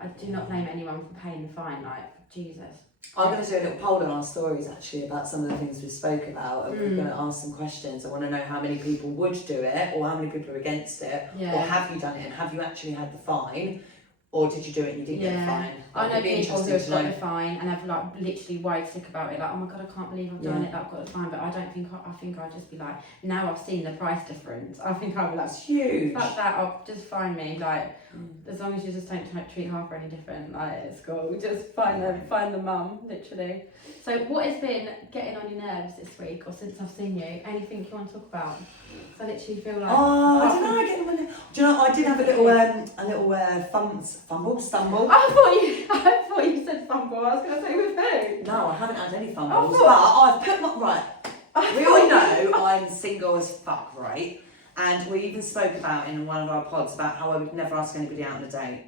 I do not blame anyone for paying the fine, like, Jesus. I'm going to do a little poll on our stories actually about some of the things we spoke about, and we're going to ask some questions. I want to know how many people would do it, or how many people are against it, or have you done it and have you actually had the fine, or did you do it and you didn't get the fine? I know people who have got the fine and have like literally worried sick about it, like, oh my god, I can't believe I've done it, I've got the fine. But I think I'll just be like, now I've seen the price difference, I think I'll be like, it's huge. Fuck that, I'll just fine me, like, as long as you just don't treat Harper any different, like at school, just find the mum, literally. So what has been getting on your nerves this week, or since I've seen you? Anything you want to talk about? I literally feel like. Oh, I don't know. Do you know? I did have a little stumble. I thought you said fumble. I was going to say with who? No, I haven't had any fumbles, but I've put my right. We all know I'm single as fuck, right? And we even spoke about in one of our pods about how I would never ask anybody out on a date.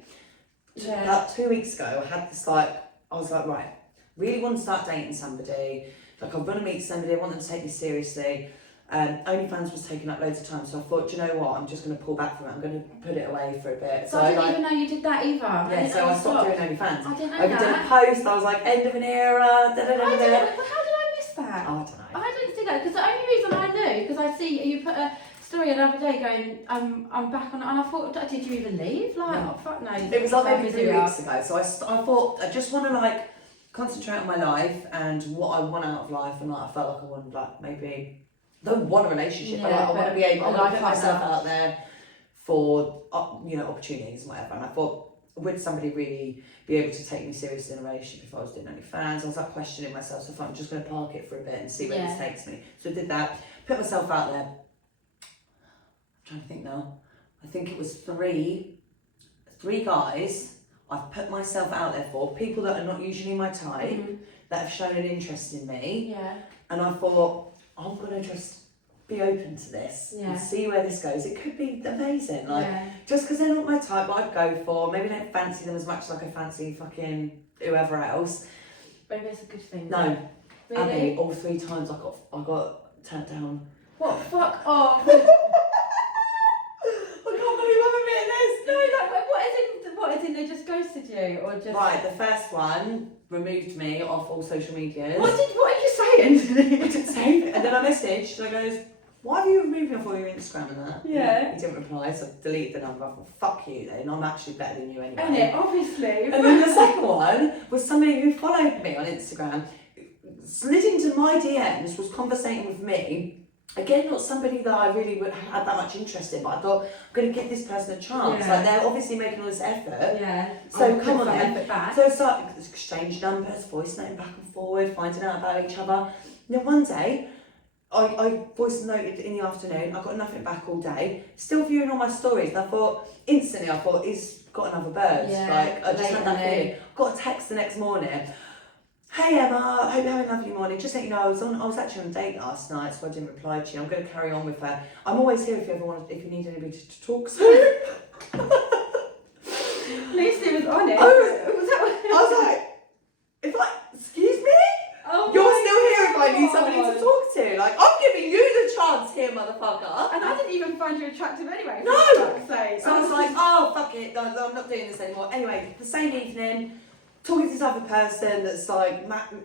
Yeah. About 2 weeks ago, I had this I was like, right, really want to start dating somebody. Like, I'm going to meet somebody, I want them to take me seriously. OnlyFans was taking up loads of time, so I thought, do you know what, I'm just going to pull back from it, I'm going to put it away for a bit. So I didn't even know you did that either. Yeah, so I stopped doing OnlyFans. I didn't know I did a post, I was like, end of an era, How did I miss that? I don't know. I didn't see that, because the only reason I knew, because I see you put a story the other day going, I'm back on, and I thought, did you even leave? Like, No. oh, fuck no. It was like maybe 3 weeks ago, so I thought, I just want to concentrate on my life and what I want out of life, and I felt like I wanted maybe, I don't want a relationship, but I want to be able, I want to put myself out there for opportunities and whatever. And I thought, would somebody really be able to take me seriously in a relationship if I was doing OnlyFans? I was questioning myself, so I thought I'm just going to park it for a bit and see where this takes me. So I did that, put myself out there. I'm trying to think now. I think it was three guys I've put myself out there for, people that are not usually my type, that have shown an interest in me. Yeah. And I thought, I'm going to just be open to this and see where this goes. It could be amazing. Just because they're not my type, but I'd go for. Maybe I don't fancy them as much like I fancy fucking whoever else. Maybe it's a good thing. No. Really? Abby, all 3 times I got turned down. What? Fuck off. I can't believe I'm admitting this. No, what is it? They just ghosted you, or just? Right, the first one removed me off all social medias. What are you saying? I didn't say anything. And then I messaged, and I goes, why have you removed me off all your Instagram and that? Yeah. He didn't reply, so I deleted the number. I thought, fuck you then, I'm actually better than you anyway. And it, obviously. And then the second one was somebody who followed me on Instagram, slid into my DMs, was conversating with me. Again, not somebody that I really would have that much interest in, but I thought, I'm going to give this person a chance. Yeah. They're obviously making all this effort. Yeah. So come on then. Back. So I started exchange numbers, voice noting back and forward, finding out about each other. And then one day, I voice noted in the afternoon, I got nothing back all day, still viewing all my stories, and I thought, he's got another bird. Yeah, I just had that feeling. Got a text the next morning. Hey Emma, I hope you're having a lovely morning. Just let you know, I was actually on a date last night, so I didn't reply to you. I'm going to carry on with her. I'm always here if you need anybody to talk to. Lucy was on it. I was like, excuse me? Oh, you're still here if I need somebody to talk to. I'm giving you the chance here, motherfucker. And I didn't even find you attractive anyway. No. So I was like, oh, fuck it. No, I'm not doing this anymore. Anyway, the same evening, talking to this other person that's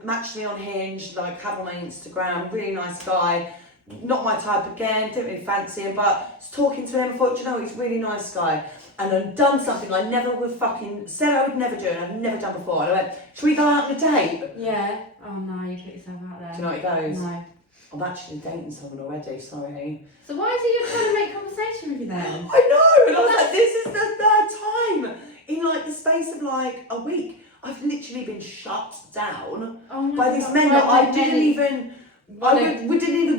matched me on Hinge, have on my Instagram, really nice guy, not my type again, didn't really fancy him, but was talking to him, I thought, he's a really nice guy. And I'd done something I never would said I would never do, and I've never done before. And I went, should we go out on a date? Yeah. Oh no, you put yourself out there. Do you know how it goes? No. I'm actually dating someone already, sorry. So why is he trying to make conversation with you then? I know, and I was like, this is the third time in the space of a week. I've literally been shut down by these men that I didn't even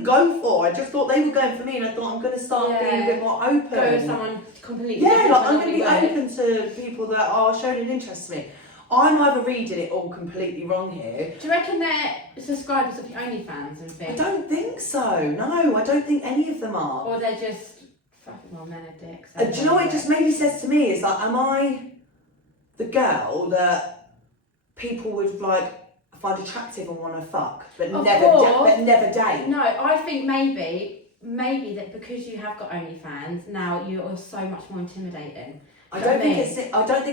go for. I just thought they were going for me, and I thought I'm going to start being a bit more open. Go with someone completely different. I'm going to be open to people that are showing an interest in me. I'm either reading it all completely wrong here. Do you reckon they're subscribers of the OnlyFans and things? I don't think so. No, I don't think any of them are. Or they're just fucking men of dicks. Do you know what it just maybe says to me is am I the girl that people would find attractive and want to fuck, but never date? No, I think maybe that because you have got OnlyFans now, you're so much more intimidating. I don't think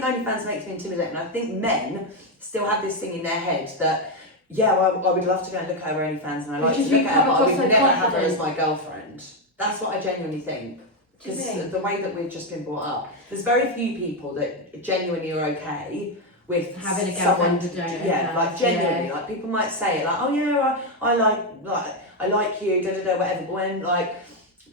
OnlyFans makes me intimidating. I think men still have this thing in their head that I would love to go and look at her OnlyFans, and I like to look at her, but I would never have her as my girlfriend. That's what I genuinely think. Because the way that we've just been brought up, there's very few people that genuinely are okay with having a someone girlfriend genuinely people might say it I like you whatever, but when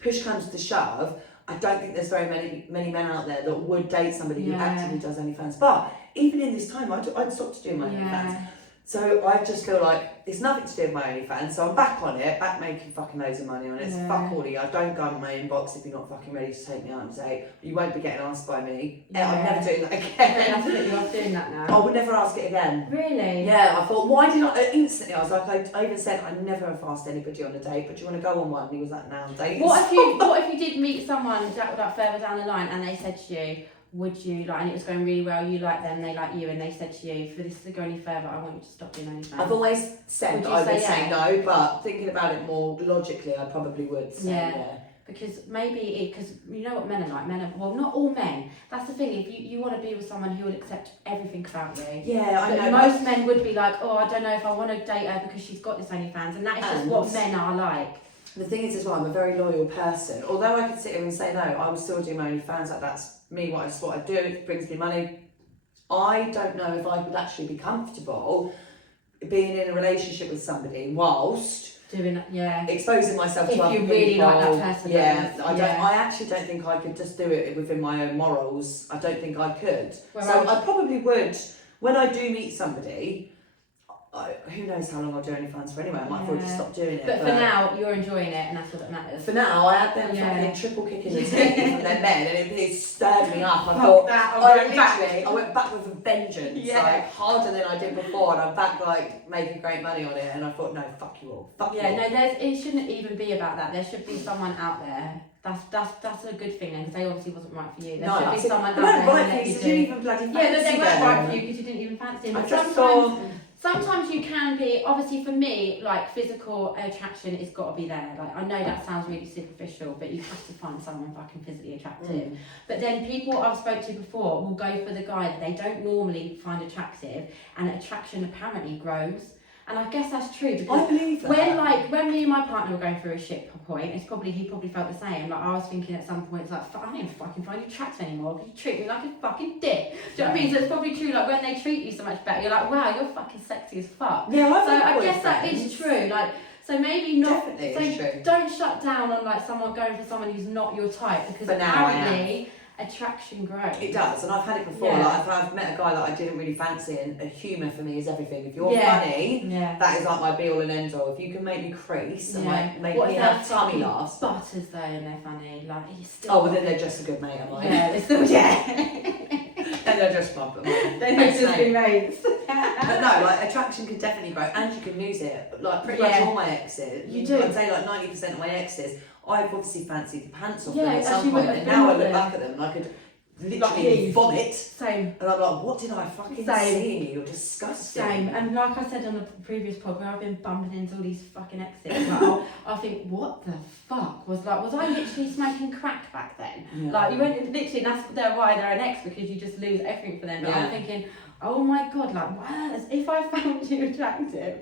push comes to shove, I don't think there's very many men out there that would date somebody who actively does OnlyFans. But even in this time, I'd stopped doing my OnlyFans. So I just feel like it's nothing to do with my OnlyFans, so I'm back on it, back making fucking loads of money on it. Yeah. Fuck all of you. I don't go in my inbox if you're not fucking ready to take me out and say, you won't be getting asked by me. Yeah. I'm never doing that again. That's it, you are doing that now. I would never ask it again. Really? Yeah, I thought, why did I, instantly I was like, I even said, I never have asked anybody on a date, but do you want to go on one? And he was like, no, I'm dating. What if you did meet someone like further down the line and they said to you, would you like, and it was going really well, you like them, they like you, and they said to you, for this to go any further, I want you to stop doing OnlyFans? I've always said Would that you I would say say no, but thinking about it more logically, I probably would say yeah. Because maybe because you know what men are like. Men are, well, not all men. That's the thing. If you want to be with someone who will accept everything about you. Yeah, I know. Most men would be like, oh, I don't know if I want to date her because she's got this OnlyFans, and that is just what men are like. The thing is as well, I'm a very loyal person. Although I could sit here and say no, I will still do my OnlyFans. Like that's me. That's what I do. It brings me money. I don't know if I would actually be comfortable being in a relationship with somebody whilst doing it, yeah. Exposing myself if to other people. If you really like that person. Yeah, I actually don't think I could just do it within my own morals. I don't think I could. So I probably would, when I do meet somebody, who knows how long I'll do OnlyFans for anyway. I might already stop doing it. But for now, you're enjoying it, and that's what matters. For now, I had them fucking triple kicking the teeth from their men, and it stirred me up. I thought, I went back with a vengeance, like harder than I did before, and I'm back like making great money on it. And I thought, no, fuck you all. Fuck you all. No, it shouldn't even be about that. There should be someone out there. That's a good thing, because they obviously wasn't right for you. There should be someone out there. Right, you didn't even bloody fancy them. They weren't right for you because you didn't even fancy them. I just thought. Sometimes you can be, obviously for me, like physical attraction has got to be there. Like I know that sounds really superficial, but you have to find someone fucking physically attractive. But then people I've spoke to before will go for the guy that they don't normally find attractive, and attraction apparently grows. And I guess that's true because I believe that. when me and my partner were going through a shit point, he probably felt the same. Like I was thinking at some point, it's like I don't fucking find you attractive anymore because you treat me like a fucking dick. Do you know what I mean? So it's probably true. Like when they treat you so much better, you're like, wow, you're fucking sexy as fuck. Yeah, I guess that is true. Like. So maybe not. Definitely so true. Don't shut down on like someone going for someone who's not your type because apparently attraction grows. It does, and I've had it before. Like if I've met a guy that I didn't really fancy, and humour for me is everything. If you're funny, that is like my be all and end all. If you can make me crease and like make me have tummy laughs. Butters though, and they're funny. Like you still. Oh, well then they're just a good mate of mine. Yeah, they're still And they're just my they're just good mates. But no, like attraction can definitely grow, and you can lose it. Like pretty much all my exes. You do. I'd say like 90% of my exes. I've obviously fancied the pants off them Yeah, at some point, and now I look back at them and I could literally vomit. Same. And I'm like, what did I fucking see in you? You're disgusting. Same. And like I said on the previous pod where I've been bumping into all these fucking exes, like, I think, what the fuck? Was I literally smoking crack back then? Yeah. Like, you went, literally, that's why they're an ex, because you just lose everything for them. But I'm thinking, oh my god, like, wow, as if I found you attractive.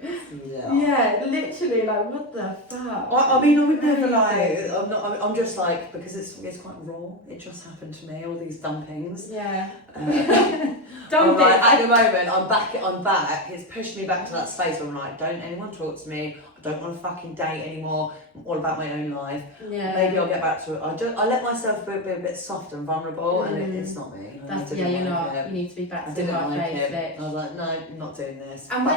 Yeah, literally, like, what the fuck? I mean, I would never like, I'm just like, because it's quite raw, it just happened to me, all these dumpings. Yeah. Dumping. At the moment, I'm back, it's pushed me back to that space where I'm like, don't anyone talk to me, I don't want to fucking date anymore, I'm all about my own life. Yeah. Maybe I'll get back to it. I let myself be a bit soft and vulnerable, and it's not me. You're not. You need to be back to the right place. I was like, no, I'm not doing this. And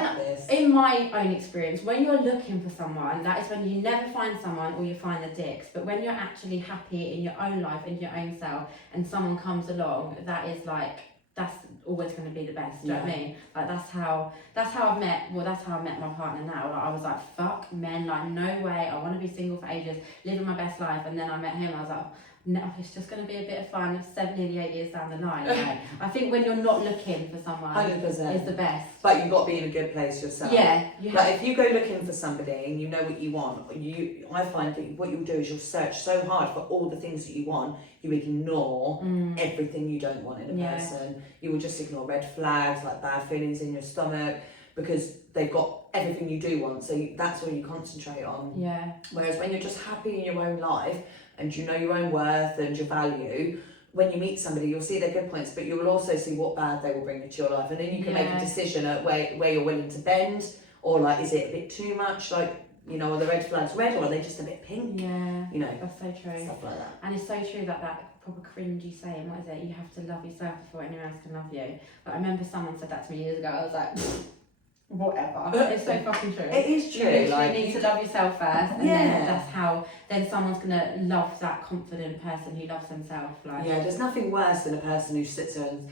in my own experience, when you're looking for someone, that is when you never find someone or you find the dicks. But when you're actually happy in your own life, in your own self, and someone comes along, that is like, that's always going to be the best. Do you know what I mean? Like that's how I met my partner now. Like I was like, fuck men, like no way, I want to be single for ages, living my best life. And then I met him, I was like, no, it's just going to be a bit of fun 7, nearly 8 years down the line. Like, I think when you're not looking for someone 100%. is the best. But you've got to be in a good place yourself. Yeah. Like if you go looking for somebody and you know what you want, I find that what you'll do is you'll search so hard for all the things that you want, you ignore everything you don't want in a person. You will just ignore red flags, like bad feelings in your stomach, because they've got everything you do want. So that's what you concentrate on. Yeah. Whereas when you're just happy in your own life, and you know your own worth and your value, when you meet somebody, you'll see their good points, but you will also see what bad they will bring into your life. And then you can make a decision at where you're willing to bend, or like, is it a bit too much? Like, you know, are the red flags red, or are they just a bit pink? Yeah. You know, that's so true. Stuff like that. And it's so true that proper cringy saying, what is it? You have to love yourself before anyone else can love you. But I remember someone said that to me years ago. I was like, whatever. It's so fucking true. It is true. You literally like, need to love yourself first, and then that's how then someone's gonna love that confident person who loves themselves. Like, yeah, there's nothing worse than a person who sits there and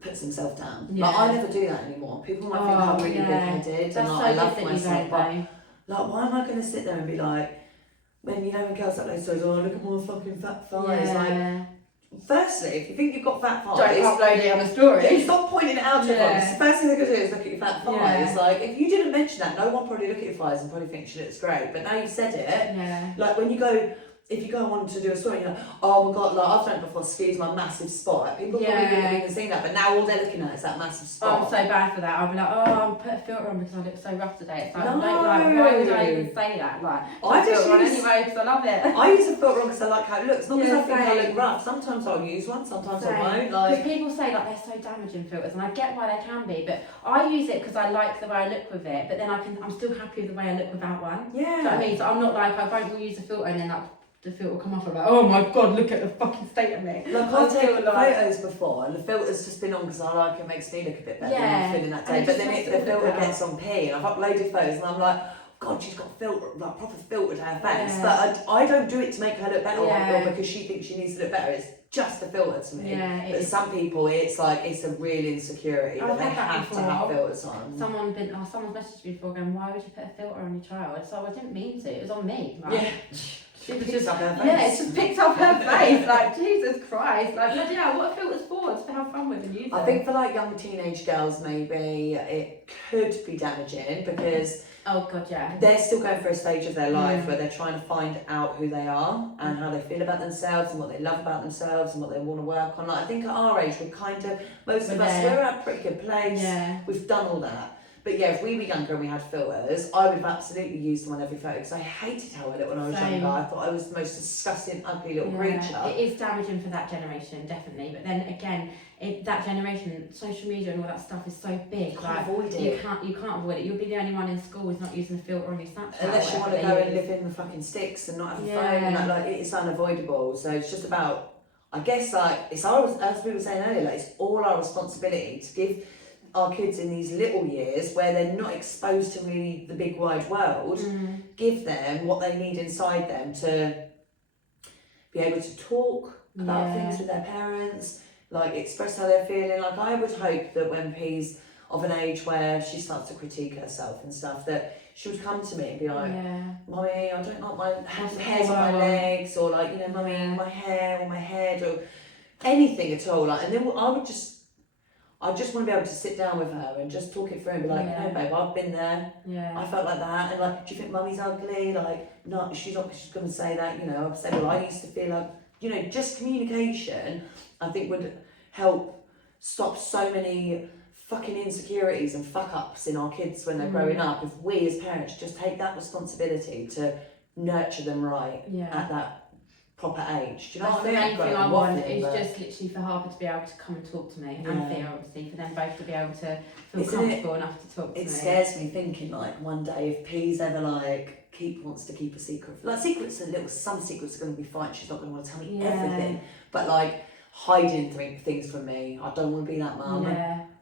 puts himself down. Yeah. Like, I never do that anymore. People might think I'm really big-headed that's and so like, I love good that myself, you but don't, like, why am I going to sit there and be like, when you know when girls upload stories, oh look at my fucking fat thighs. Like, firstly, if you think you've got fat thighs, don't upload it on a story. Yeah, stop pointing it out to everyone. 'Cause the first thing they're going to do is look at your fat thighs. Yeah. Like, if you didn't mention that, no one probably look at your thighs and probably think she looks great. But now you said it, like when you go, if you go on to do a story, you're like, oh my god, like I've done it before, excuse my massive spot. People probably wouldn't have even seen that, but now all they're looking at is that massive spot. I'm so bad for that. I'll be like, oh, I'll put a filter on because I look so rough today. It's like, No. why would I even say that? Like, I just filter on use- anyway because I love it. I use a filter on because I like how it looks, not because Yeah, I think I same. look rough. Sometimes I'll use one, sometimes I won't. Because Like, people say like they're so damaging filters, and I get why they can be, but I use it because I like the way I look with it. But then I'm still happy with the way I look without one. yeah. Do you know what I mean? So I'm not like I won't use a filter and then like the filter will come off. I'm like, oh my god, look at the fucking state of me. Like, I've taken photos before and the filter's just been on because I like it, makes me look a bit better than I'm feeling that day. And But it then just the makes it filter look gets on P and I've uploaded photos and I'm like, God, she's got filter, like proper filter to her face. But I don't do it to make her look better or because she thinks she needs to look better. It's just a filter to me. But some people, it's like, it's a real insecurity that they have to have filters on. Someone's messaged me before going, why would you put a filter on your child? So I didn't mean to, it was on me. Like, She picked up her face. Yeah, it's just picked up her face. Like, Jesus Christ. Like, bloody hell, what a filter's for? It's to have fun with and use it. I think for like young teenage girls, maybe it could be damaging because oh god, yeah, they're still going through a stage of their life where they're trying to find out who they are and how they feel about themselves and what they love about themselves and what they want to work on. Like, I think at our age, we're kind of, most of us, we're at a pretty good place. Yeah. We've done all that. But yeah, if we were younger and we had filters, I would have absolutely used them on every photo because I hated how I looked when I was younger. I thought I was the most disgusting, ugly little creature. It is damaging for that generation, definitely. But then again, that generation, social media and all that stuff is so big. You can't avoid it. You can't avoid it. You'll be the only one in school who's not using a filter on your Snapchat. Unless you want to go and live in the fucking sticks and not have a phone, and that, like, it's unavoidable. So it's just about, I guess, like, it's our, as we were saying earlier, like, it's all our responsibility to give our kids in these little years where they're not exposed to really the big wide world, give them what they need inside them to be able to talk about things with their parents, like express how they're feeling. Like, I would hope that when P's of an age where she starts to critique herself and stuff, that she would come to me and be like, Mummy, I don't like my hairs on my legs, or like, you know, Mummy, my hair or my head, or anything at all. Like, and then I just want to be able to sit down with her and just talk it through and be like, no, babe, I've been there. I felt like that. And like, do you think Mummy's ugly? Like, no, she's not. She's going to say that. You know, I've said, well, I used to feel like, you know, just communication, I think would help stop so many fucking insecurities and fuck ups in our kids when they're growing up. If we as parents just take that responsibility to nurture them right at that proper age. Do you know what I mean? The main thing I want is just literally for Harper to be able to come and talk to me, and Theo, obviously, for them both to be able to feel comfortable enough to talk to me. It scares me thinking, like, one day if P's ever like wants to keep a secret, like, secrets are little, some secrets are going to be fine, she's not going to want to tell me everything, but like hiding things from me, I don't want to be that mum.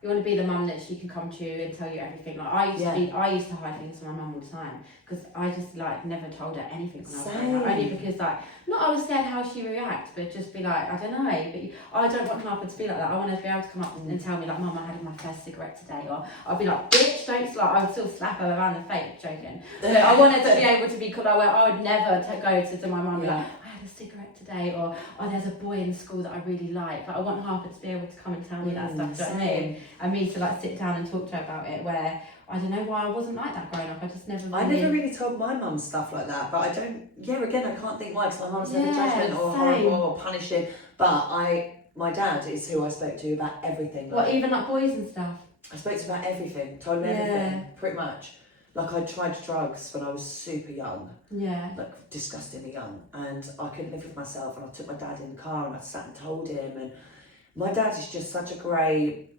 You want to be the mum that she can come to you and tell you everything. Like, I used to hide things from my mum all the time because I just like never told her anything when I was growing up. Only because, like, not I was scared how she reacts, but just be like, I don't know. But I don't want Harper to be like that. I want her to be able to come up and tell me, like, Mum, I had my first cigarette today, or I'll be like, bitch, don't slap. I would still slap her around the face, joking. So I want her to be able to be cool. I would never go to my mum and be like, I had a cigarette today, or oh, there's a boy in school that I really like. I want Harper to be able to come and tell me that stuff. Do you know what I mean? And me to like sit down and talk to her about it. Where I don't know why I wasn't like that growing up. I just never. I never really told my mum stuff like that, but I don't. Yeah, again, I can't think why, because my mum's never judgment or horrible or punishing. But my dad is who I spoke to about everything. Like, what, even like boys and stuff? I spoke to about everything. Told him everything, pretty much. Like, I tried drugs when I was super young. Like, disgustingly young. And I couldn't live with myself. And I took my dad in the car and I sat and told him. And my dad is just such a great...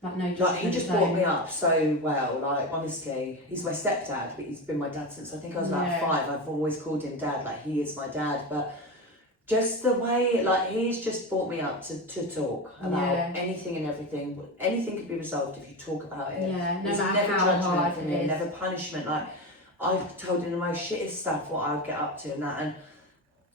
Like, he just brought me up so well. Like, honestly, he's my stepdad, but he's been my dad since I think I was about 5. I've always called him dad. Like, he is my dad. But just the way, like, he's just brought me up to talk about Yeah. anything and everything. Anything could be resolved if you talk about it. Yeah, no There's matter never how judgment hard from it him, is. never punishment. Like, I've told him the most shittest stuff, what I would get up to and that, and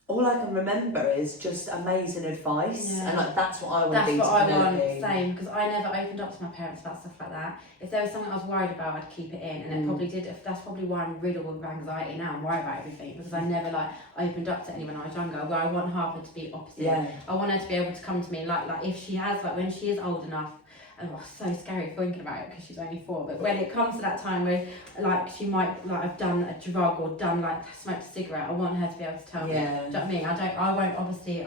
all I can remember is just amazing advice, Yeah. and like that's what I want That's to be what to I want, Penelope. same, because I never opened up to my parents about stuff like that. If there was something I was worried about, I'd keep it in, and it probably did. That's probably why I'm riddled with anxiety now and worry about everything, because I never like opened up to anyone when I was younger. Where I want Harper to be opposite. Yeah. I want her to be able to come to me like if she has, like when she is old enough. And it's so scary thinking about it because she's only 4. But when it comes to that time where like she might like have done a drug or done like smoked a cigarette, I want her to be able to tell me. Do you know what I mean? I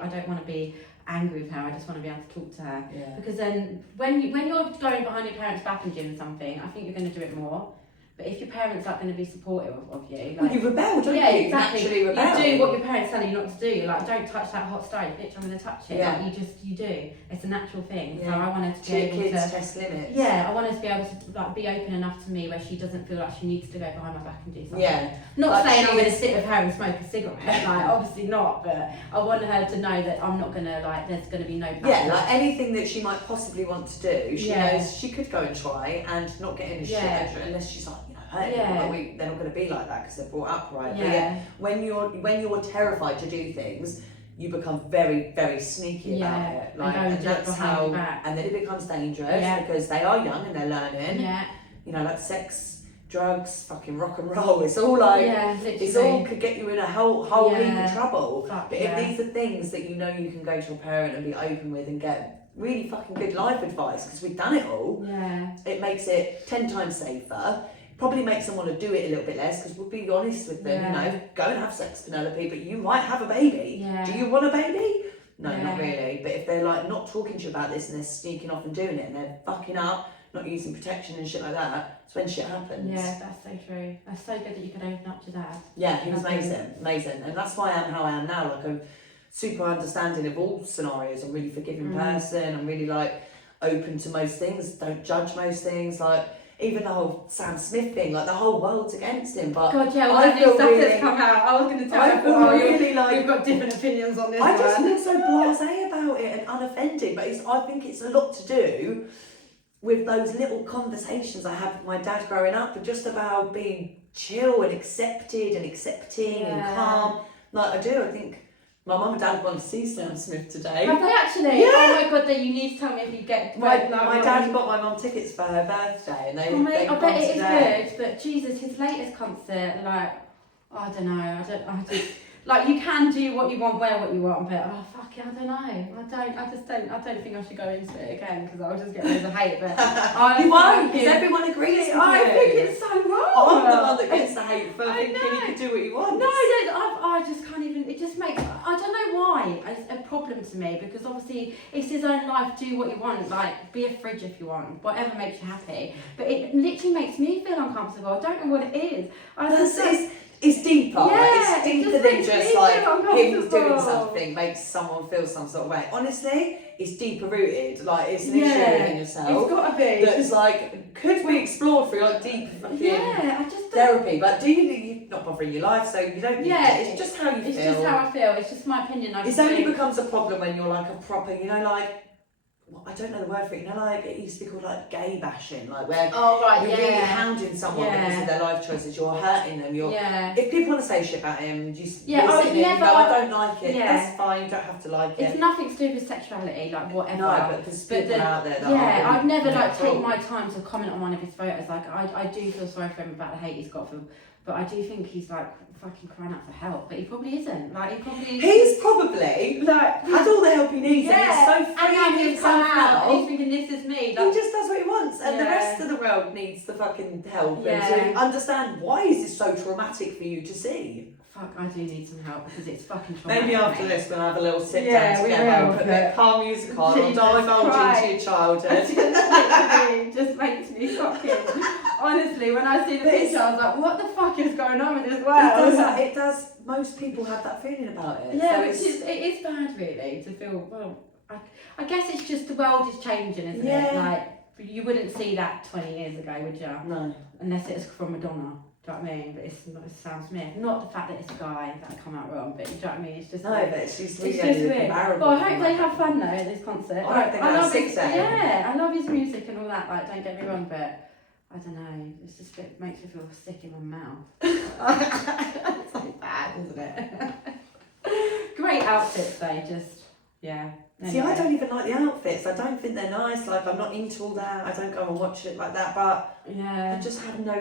don't want to be angry with her. I just want to be able to talk to her. Yeah. Because then when you're going behind your parents' back and doing something, I think you're going to do it more. But if your parents aren't going to be supportive of you, like, well, you rebel, don't yeah, you? exactly. Naturally rebel. You do what your parents tell you not to do. Like, don't touch that hot stove, bitch. I'm going to touch it. Yeah. Like, you do. It's a natural thing. Yeah. So I want her to be able Kids to test limits. yeah, I want her to be able to like be open enough to me where she doesn't feel like she needs to go behind my back and do something. Yeah. Not Like saying I'm going to she's- sit with her and smoke a cigarette, like obviously not, but I want her to know that I'm not going to like, there's going to be no backlash. Yeah, like anything that she might possibly want to do, she Yeah. knows she could go and try and not get in a Yeah. shit unless she's like, you know, hurting Yeah. people, but they're not going to be like that because they're brought up right. But Yeah. yeah, when you're terrified to do things, you become very, very sneaky about Yeah. it. And Like, go and do it that's behind how, your back. and then it becomes dangerous Yeah. because they are young and they're learning. Yeah, You know, like sex, drugs, fucking rock and roll. It's all like, yeah, it's all literally. could get you in a whole heap Yeah. of trouble. Fuck, But yeah. if these are things that you know you can go to a parent and be open with and get really fucking good life advice, because we've done it all, Yeah, it makes it 10 times safer. Probably makes them want to do it a little bit less, because we'll be honest with them, Yeah. you know, go and have sex, Penelope, but you might have a baby. Yeah. Do you want a baby? No, Yeah. not really. But if they're like not talking to you about this and they're sneaking off and doing it and they're fucking up, not using protection and shit like that, it's when shit happens. yeah, that's so true. That's so good that you could open up to Dad. Yeah, he was That's amazing. And that's why I am how I am now. Like, I'm super understanding of all scenarios. I'm a really forgiving person. I'm really like open to most things, don't judge most things. Like, even the whole Sam Smith thing, like the whole world's against him. But God, yeah, I all that new feel stuff really- that's come out. I was going to tell I you, feel really like we've got different opinions on this I just one. feel so blasé about it and unoffended, but I think it's a lot to do with those little conversations I had with my dad growing up, but just about being chill and accepted and accepting and Yeah. calm. Like, I think my mum and dad want to see Sam Smith today. Have they actually? Yeah. Oh my God, then you need to tell me if you get... My like, dad got my mum tickets for her birthday, and Oh, they've mate, I gone bet it is today. good, but Jesus, his latest concert, like, I don't know, I just, like, you can do what you want, wear what you want, but, oh, fuck it, I don't know, I don't think I should go into it again, because I'll just get loads of hate, but You won't, because everyone agrees with you. I think it's so wrong. I'm the one that gets the hate for I thinking know. you can do what you want. No, I just can't even, it just makes, I don't know why, it's a problem to me, because obviously it's his own life, do what you want, like, be a fridge if you want, whatever makes you happy, but it literally makes me feel uncomfortable, I don't know what it is. It's deeper. Yeah, like, it's it deeper just than makes just me like feel him doing uncomfortable. something makes someone feel some sort of way. Honestly, it's deeper rooted. Like, it's an Yeah, issue in It's yourself gotta be. that's like could be explored through like deep fucking Yeah, I just don't. therapy. But do you're not bothering your life, so you don't need Yeah, it. It's just how you It's feel. just how I feel. It's just my opinion. It only becomes a problem when you're like a proper, you know, like, well, I don't know the word for it, you know, like it used to be called like gay bashing, like where Oh right, you're really yeah. hounding someone Yeah. because of their life choices, you're hurting them, Yeah. if people want to say shit about him, just Yeah, you'll I sit would there and never- go, I don't like it, Yeah. that's fine, you don't have to like It's it. nothing to do with sexuality, like whatever. No, but there's But people out there that yeah, are I'd never really like take cruel. my time to comment on one of his photos. Like I do feel sorry for him about the hate he's got for, but I do think he's like fucking crying out for help. But he probably isn't. Like he probably is. He's probably like had all the help he needs yeah, and he's so and now free in he's come himself out and he's now. thinking this is me. He Like, just does what he wants, and the Yeah. rest of the world needs the fucking help and Yeah. to understand why is this so traumatic for you to see. fuck, I do need some help because it's fucking traumatic. Maybe after this we'll have a little sit Yeah, down we together, will, put a bit of but- calm music on, we'll Jesus divulge Christ. into your childhood. It just makes me fucking. Honestly, when I see the But it's- picture, I was like, what the fuck is going on with this It world? does, it does, most people have that feeling about it. Yeah, So which it's- is it is bad really to feel. Well, I guess it's just the world is changing, isn't it? Yeah. Like you wouldn't see that 20 years ago, would you? No. Unless it's from Madonna. Do you know what I mean? But it's not Sam Smith. Not the fact that it's a guy that come out wrong, but do you know what I mean? It's just No, but she's really it's just weird. comparable. Well, I hope they have fun though at this concert. I don't think that's 6 a.m. Yeah, I love his music and all that. Like, don't get me wrong, but I don't know. It's just it makes me feel sick in my mouth. It's so bad, isn't it? Great outfits though. Just yeah. See, I don't even like the outfits. I don't think they're nice. Like, I'm not into all that. I don't go and watch it like that. But yeah, I just have no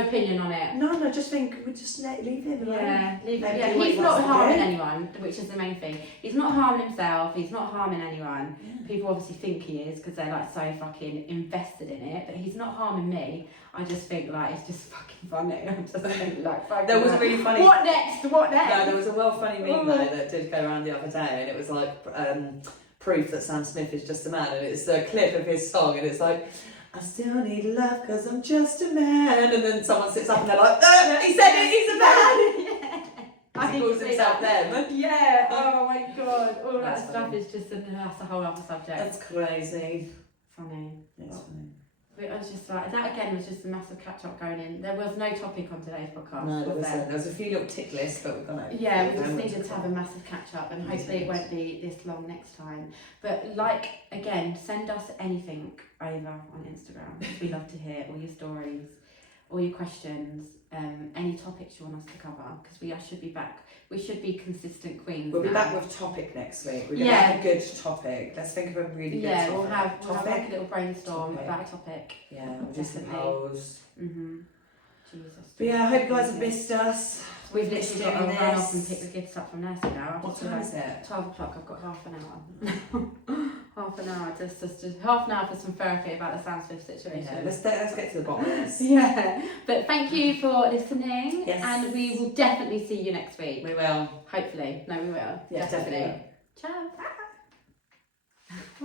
opinion on it. No, I just think we just leave him alone. Yeah, Yeah, he's not harming do. anyone, which is the main thing. He's not harming himself. He's not harming anyone. Yeah. People obviously think he is because they're like so fucking invested in it. But he's not harming me. I just think like it's just fucking funny. I just think like fucking. There was a really funny. What next? What next? No, there was a funny meme though that did go around the other day, and it was like proof that Sam Smith is just a man, and it's a clip of his song, and it's like, I still need love because I'm just a man, and then someone sits up and they're like, he said it, he's a man. Yeah. He calls himself them. Yeah. Oh my god. All That's that stuff funny. is just that's a whole other subject. That's crazy. Funny. It's funny. But I was just like, that again was just a massive catch up going in. There was no topic on today's podcast. No, was there was a few little tick lists, but we've gone over. Yeah, we just needed to have a massive catch up, and hopefully it won't be this long next time. But like again, send us anything over on Instagram. We love to hear all your stories, all your questions, any topics you want us to cover, because we should be back. We should be consistent queens. We'll be now. back with topic next week. We're going to have a good topic. Let's think of a really good topic. We'll have like a little brainstorm about a topic. Yeah, we'll do some Definitely. polls. Jesus. But yeah, I hope you guys have missed us. We've missed literally got to doing run this. off and pick the gifts up from nursery now. What time is it? 12 o'clock. I've got half an hour. Half an hour. Just half an hour for some therapy about the Sam Smith situation. Yeah, let's get to the bottom of this. Yeah. But thank you for listening. Yes. And we will definitely see you next week. We will. Hopefully. No, we will. Yeah, definitely. Ciao.